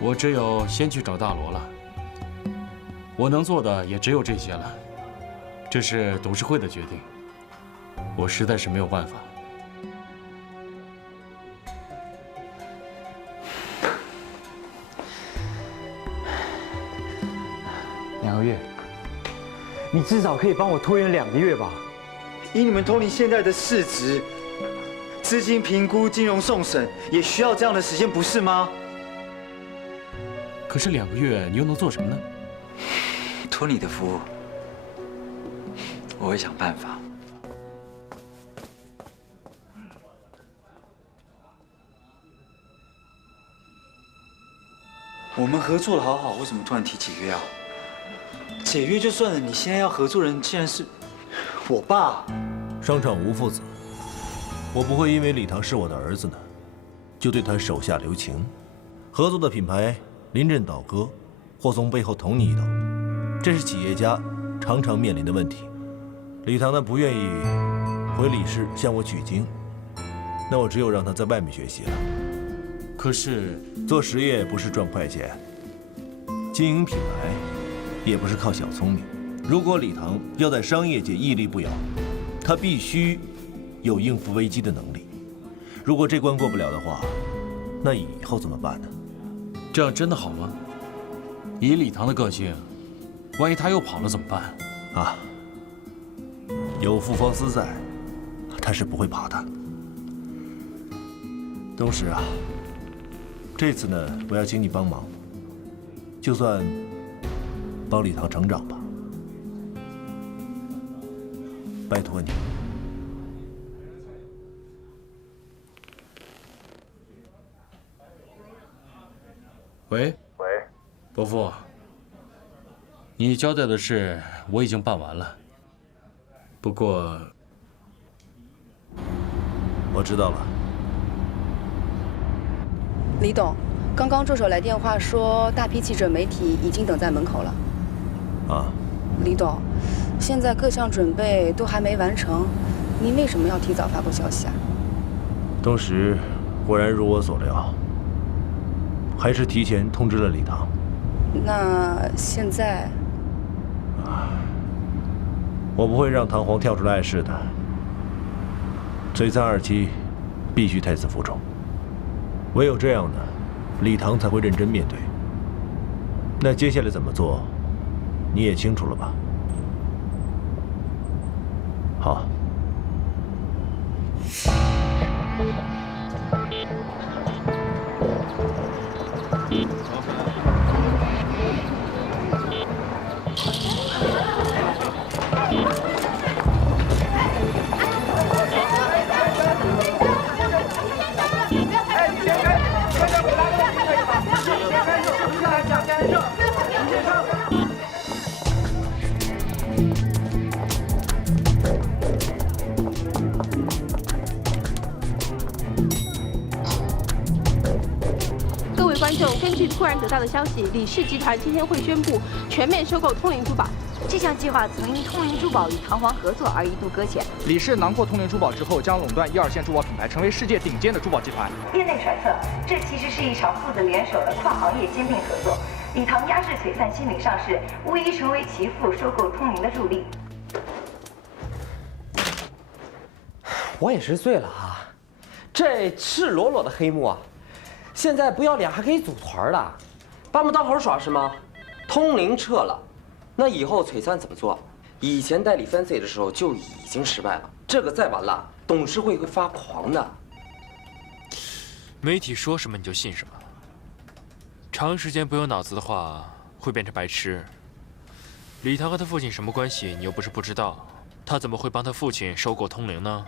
我只有先去找大羅了。我能做的也只有這些了。這是董事會的決定，我實在是沒有辦法。2個月，你至少可以帮我拖延2個月吧？以你們通靈現在的市值、資金評估、金融送審，也需要這樣的時間，不是嗎？可是2個月，你又能做什麼呢？托你的福，我會想辦法。我們合作的好好，為什麼突然提解約啊？解約就算了，你現在要合作人竟然是我爸。商场吴父子，我不会因為禮堂是我的兒子呢，就對他手下留情。合作的品牌臨陣倒戈，或從背後捅你一刀，這是企業家常常面臨的問題。禮堂呢不願意回李氏向我取經，那我只有讓他在外面學習了。可是做實業不是賺快錢，經營品牌也不是靠小聰明。如果禮堂要在商業界屹立不搖，他必須有應付危機的能力。如果這關過不了的話，那以後怎麼辦呢？這樣真的好嗎？以禮堂的個性，萬一他又跑了怎麼辦？啊，有傅方思在，他是不會跑的。董事啊，這次呢，我要請你幫忙，就算幫禮堂成長吧，拜託你。喂，伯父，你交代的事我已經辦完了，不過我知道了。李董，刚刚助手來電話說，大批記者媒體已經等在門口了。啊，李董，現在各項準備都還沒完成，您為什麼要提早發布消息啊？當時果然如我所料，還是提前通知了禮堂。那現在，我不會讓唐璜跳出來礙事的。璀璨2期必須胎死腹中，唯有這樣呢，禮堂才會認真面對。那接下來怎麼做，你也清楚了吧？好。各位觀眾，根據突然得到的消息，李氏集團今天會宣布全面收購通靈珠寶。這項計劃曾因通靈珠寶與唐璜合作而一度擱淺。李氏囊括通靈珠寶之後，將壟斷1、2線珠寶品牌，成為世界頂尖的珠寶集團。業內揣測，這其實是一場父子聯手的跨行業兼併合作。禮堂壓制璀璨新靈上市，無疑成為其父收購通靈的助力。我也10歲了啊，這赤裸裸的黑幕啊！現在不要臉還可以組團了，把我们当猴耍是吗？通灵撤了，那以后璀璨怎么做？以前代理Fancy的时候就已经失败了，这个再晚了，董事会会发狂的。媒体说什么你就信什么，长时间不用脑子的话会变成白痴。李唐和他父亲什么关系，你又不是不知道，他怎么会帮他父亲收购通灵呢？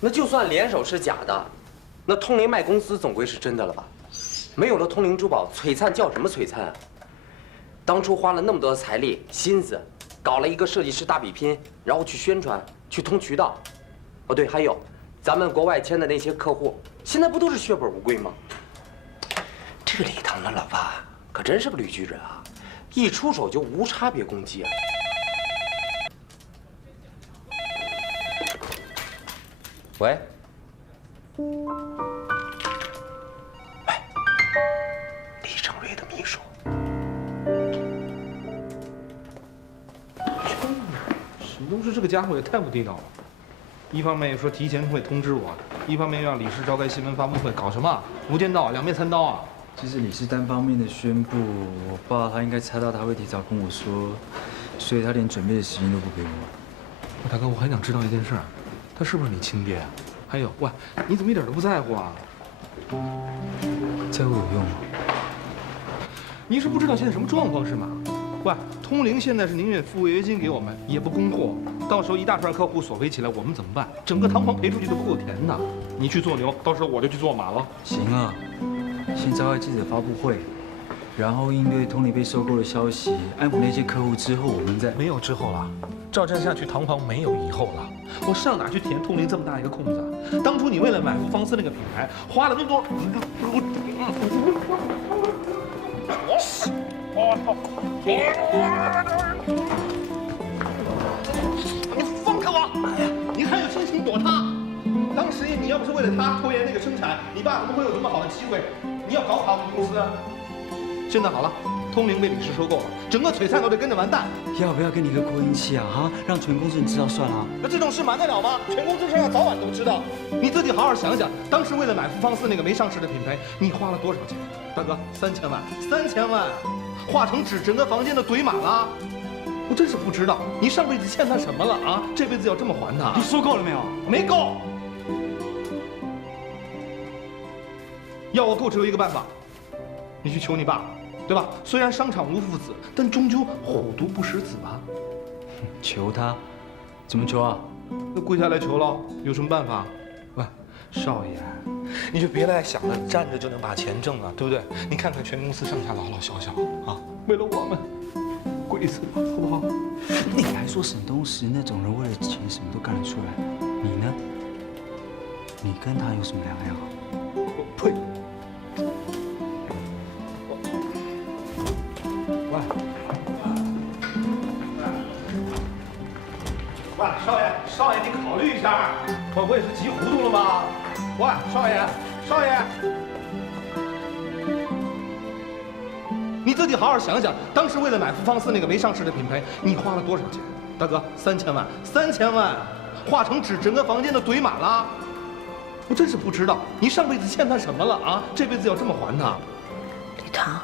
那就算联手是假的，那通灵卖公司总归是真的了吧？没有了通灵珠宝，璀璨叫什么璀璨啊？当初花了那么多的财力心思，搞了一个设计师大比拼，然后去宣传，去通渠道。哦对，还有，咱们国外签的那些客户，现在不都是血本无归吗？这个李唐的老爸可真是个绿巨人啊，一出手就无差別攻擊啊！喂。李成瑞的秘书。沈东石这个家伙也太不地道了，一方面又说提前会通知我，一方面又让李氏召开新闻发布会，搞什么？无间道，两面三刀啊！其实李氏单方面的宣布，我爸他应该猜到他会提早跟我说，所以他连準備的時間都不給我。大哥，我還想知道一件事，他是不是你親爹啊？還有，喂，你怎麼一點都不在乎啊？在乎有用嗎？你是不知道現在什麼狀況是嗎？喂，通靈現在是寧願付違約金給我們，也不供貨，到時候一大串客戶索賠起來，我們怎麼辦？整個堂皇賠出去都不夠甜的。你去做牛，到時候我就去做馬了。行啊，先召開記者發布會，然後應對通靈被收購的消息，安撫那些客戶之後，我們再沒有之後了，照這樣下去，堂皇沒有以後了。我上哪去填通靈這麼大一個空子？當初你為了買福方斯那個品牌，花了那麼多。你放開我！你還有心情躲他？當時你要不是為了他拖延那個生產，你爸怎麼會有這麼好的機會？你要搞垮我們公司啊！現在好了，通靈被李氏收購了，整個璀璨都得跟着完蛋。要不要給你個擴音器啊？哈，讓全公司人知道算了。那這種事瞞得了嗎？全公司上下早晚都知道。你自己好好想想，當時為了買福方斯那個沒上市的品牌，你花了多少錢？大哥，3000萬，3000萬，化成紙，整個房間都堆滿了。我真是不知道，你上輩子欠他什麼了啊？這輩子要這麼還他？你說夠了沒有？沒夠。要我夠只有一個辦法，你去求你爸，對吧？雖然商場無父子，但終究虎毒不食子吧。求他？怎麼求啊？那跪下來求了，有什麼辦法？喂，少爺，你就別來想着站着就能把錢掙了，對不對？你看看全公司上下老老小小啊，為了我們，跪死吧，好不好？你還說沈東石那種人為了錢什麼都幹得出來，你呢？你跟他有什麼兩樣？呸！喂，少爺，你考慮一下，我也是急糊塗了嗎？喂，少爺，你自己好好想想，當時為了買福方斯那個沒上市的品牌，你花了多少錢？大哥，3000萬，化成紙，整個房間都堆滿了。我真是不知道，你上輩子欠他什麼了啊？這輩子要這麼還他？李唐，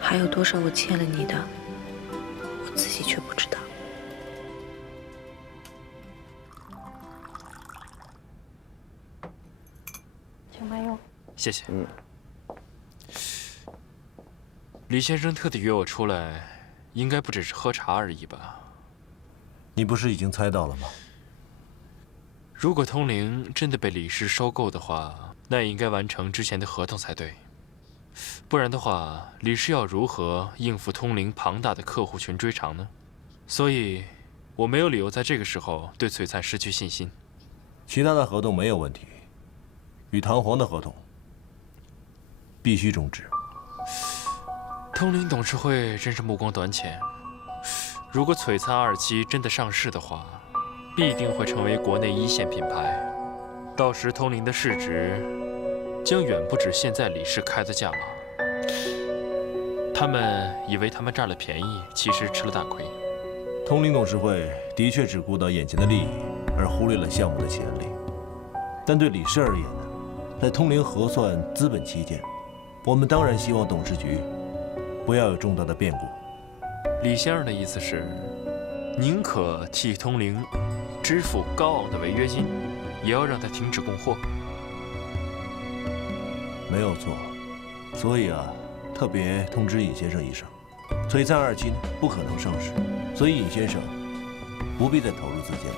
還有多少我欠了你的，我自己卻不知道。請慢用。謝謝。李先生特地約我出來，應該不只是喝茶而已吧？你不是已經猜到了嗎？如果通靈真的被李氏收購的話，那也應該完成之前的合同才對。不然的話，李氏要如何應付通靈龐大的客戶群追償呢？所以，我沒有理由在這個時候對璀璨失去信心。其他的合同沒有問題，與堂皇的合同必須終止。通靈董事會真是目光短淺。如果璀璨2期真的上市的話，必定會成為國內1線品牌。到時通靈的市值將遠不止現在李氏開的價碼。他們以為他們佔了便宜，其實吃了大虧。通靈董事會的確只顧到眼前的利益，而忽略了項目的潛力。但對李氏而言呢，在通靈核算資本期間，我们當然希望董事局不要有重大的變故。李先生的意思是，寧可替通靈支付高昂的違約金，也要讓他停止供貨。沒有錯，所以特別通知尹先生一聲，璀璨2期不可能上市，所以尹先生不必再投入資金了。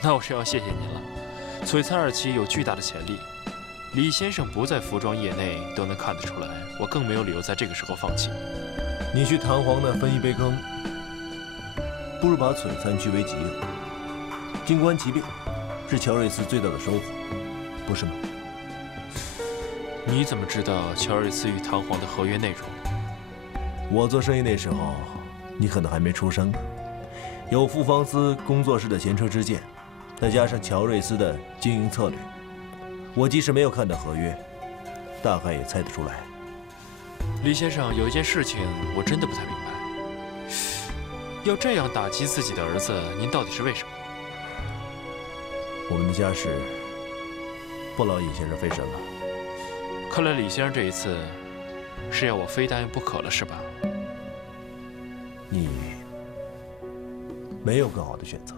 那我是要謝謝您了。璀璨2期有巨大的潛力，李先生不在服裝業內都能看得出來，我更沒有理由在這個時候放棄。你去堂皇的分一杯羹，不如把璀璨據為己有。靜觀其變，是喬瑞斯最大的收穫，不是嗎？你怎麼知道喬瑞斯與堂皇的合約內容？我做生意那時候，你可能還沒出生呢。有富方斯工作室的前車之鑑，再加上喬瑞斯的經營策略，我即使沒有看到合約，大概也猜得出來。李先生，有一件事情我真的不太明白，要這樣打擊自己的兒子，您到底是為什麼？我們的家事不勞尹先生費神了。看來李先生這一次是要我非答應不可了，是吧？你沒有更好的選擇。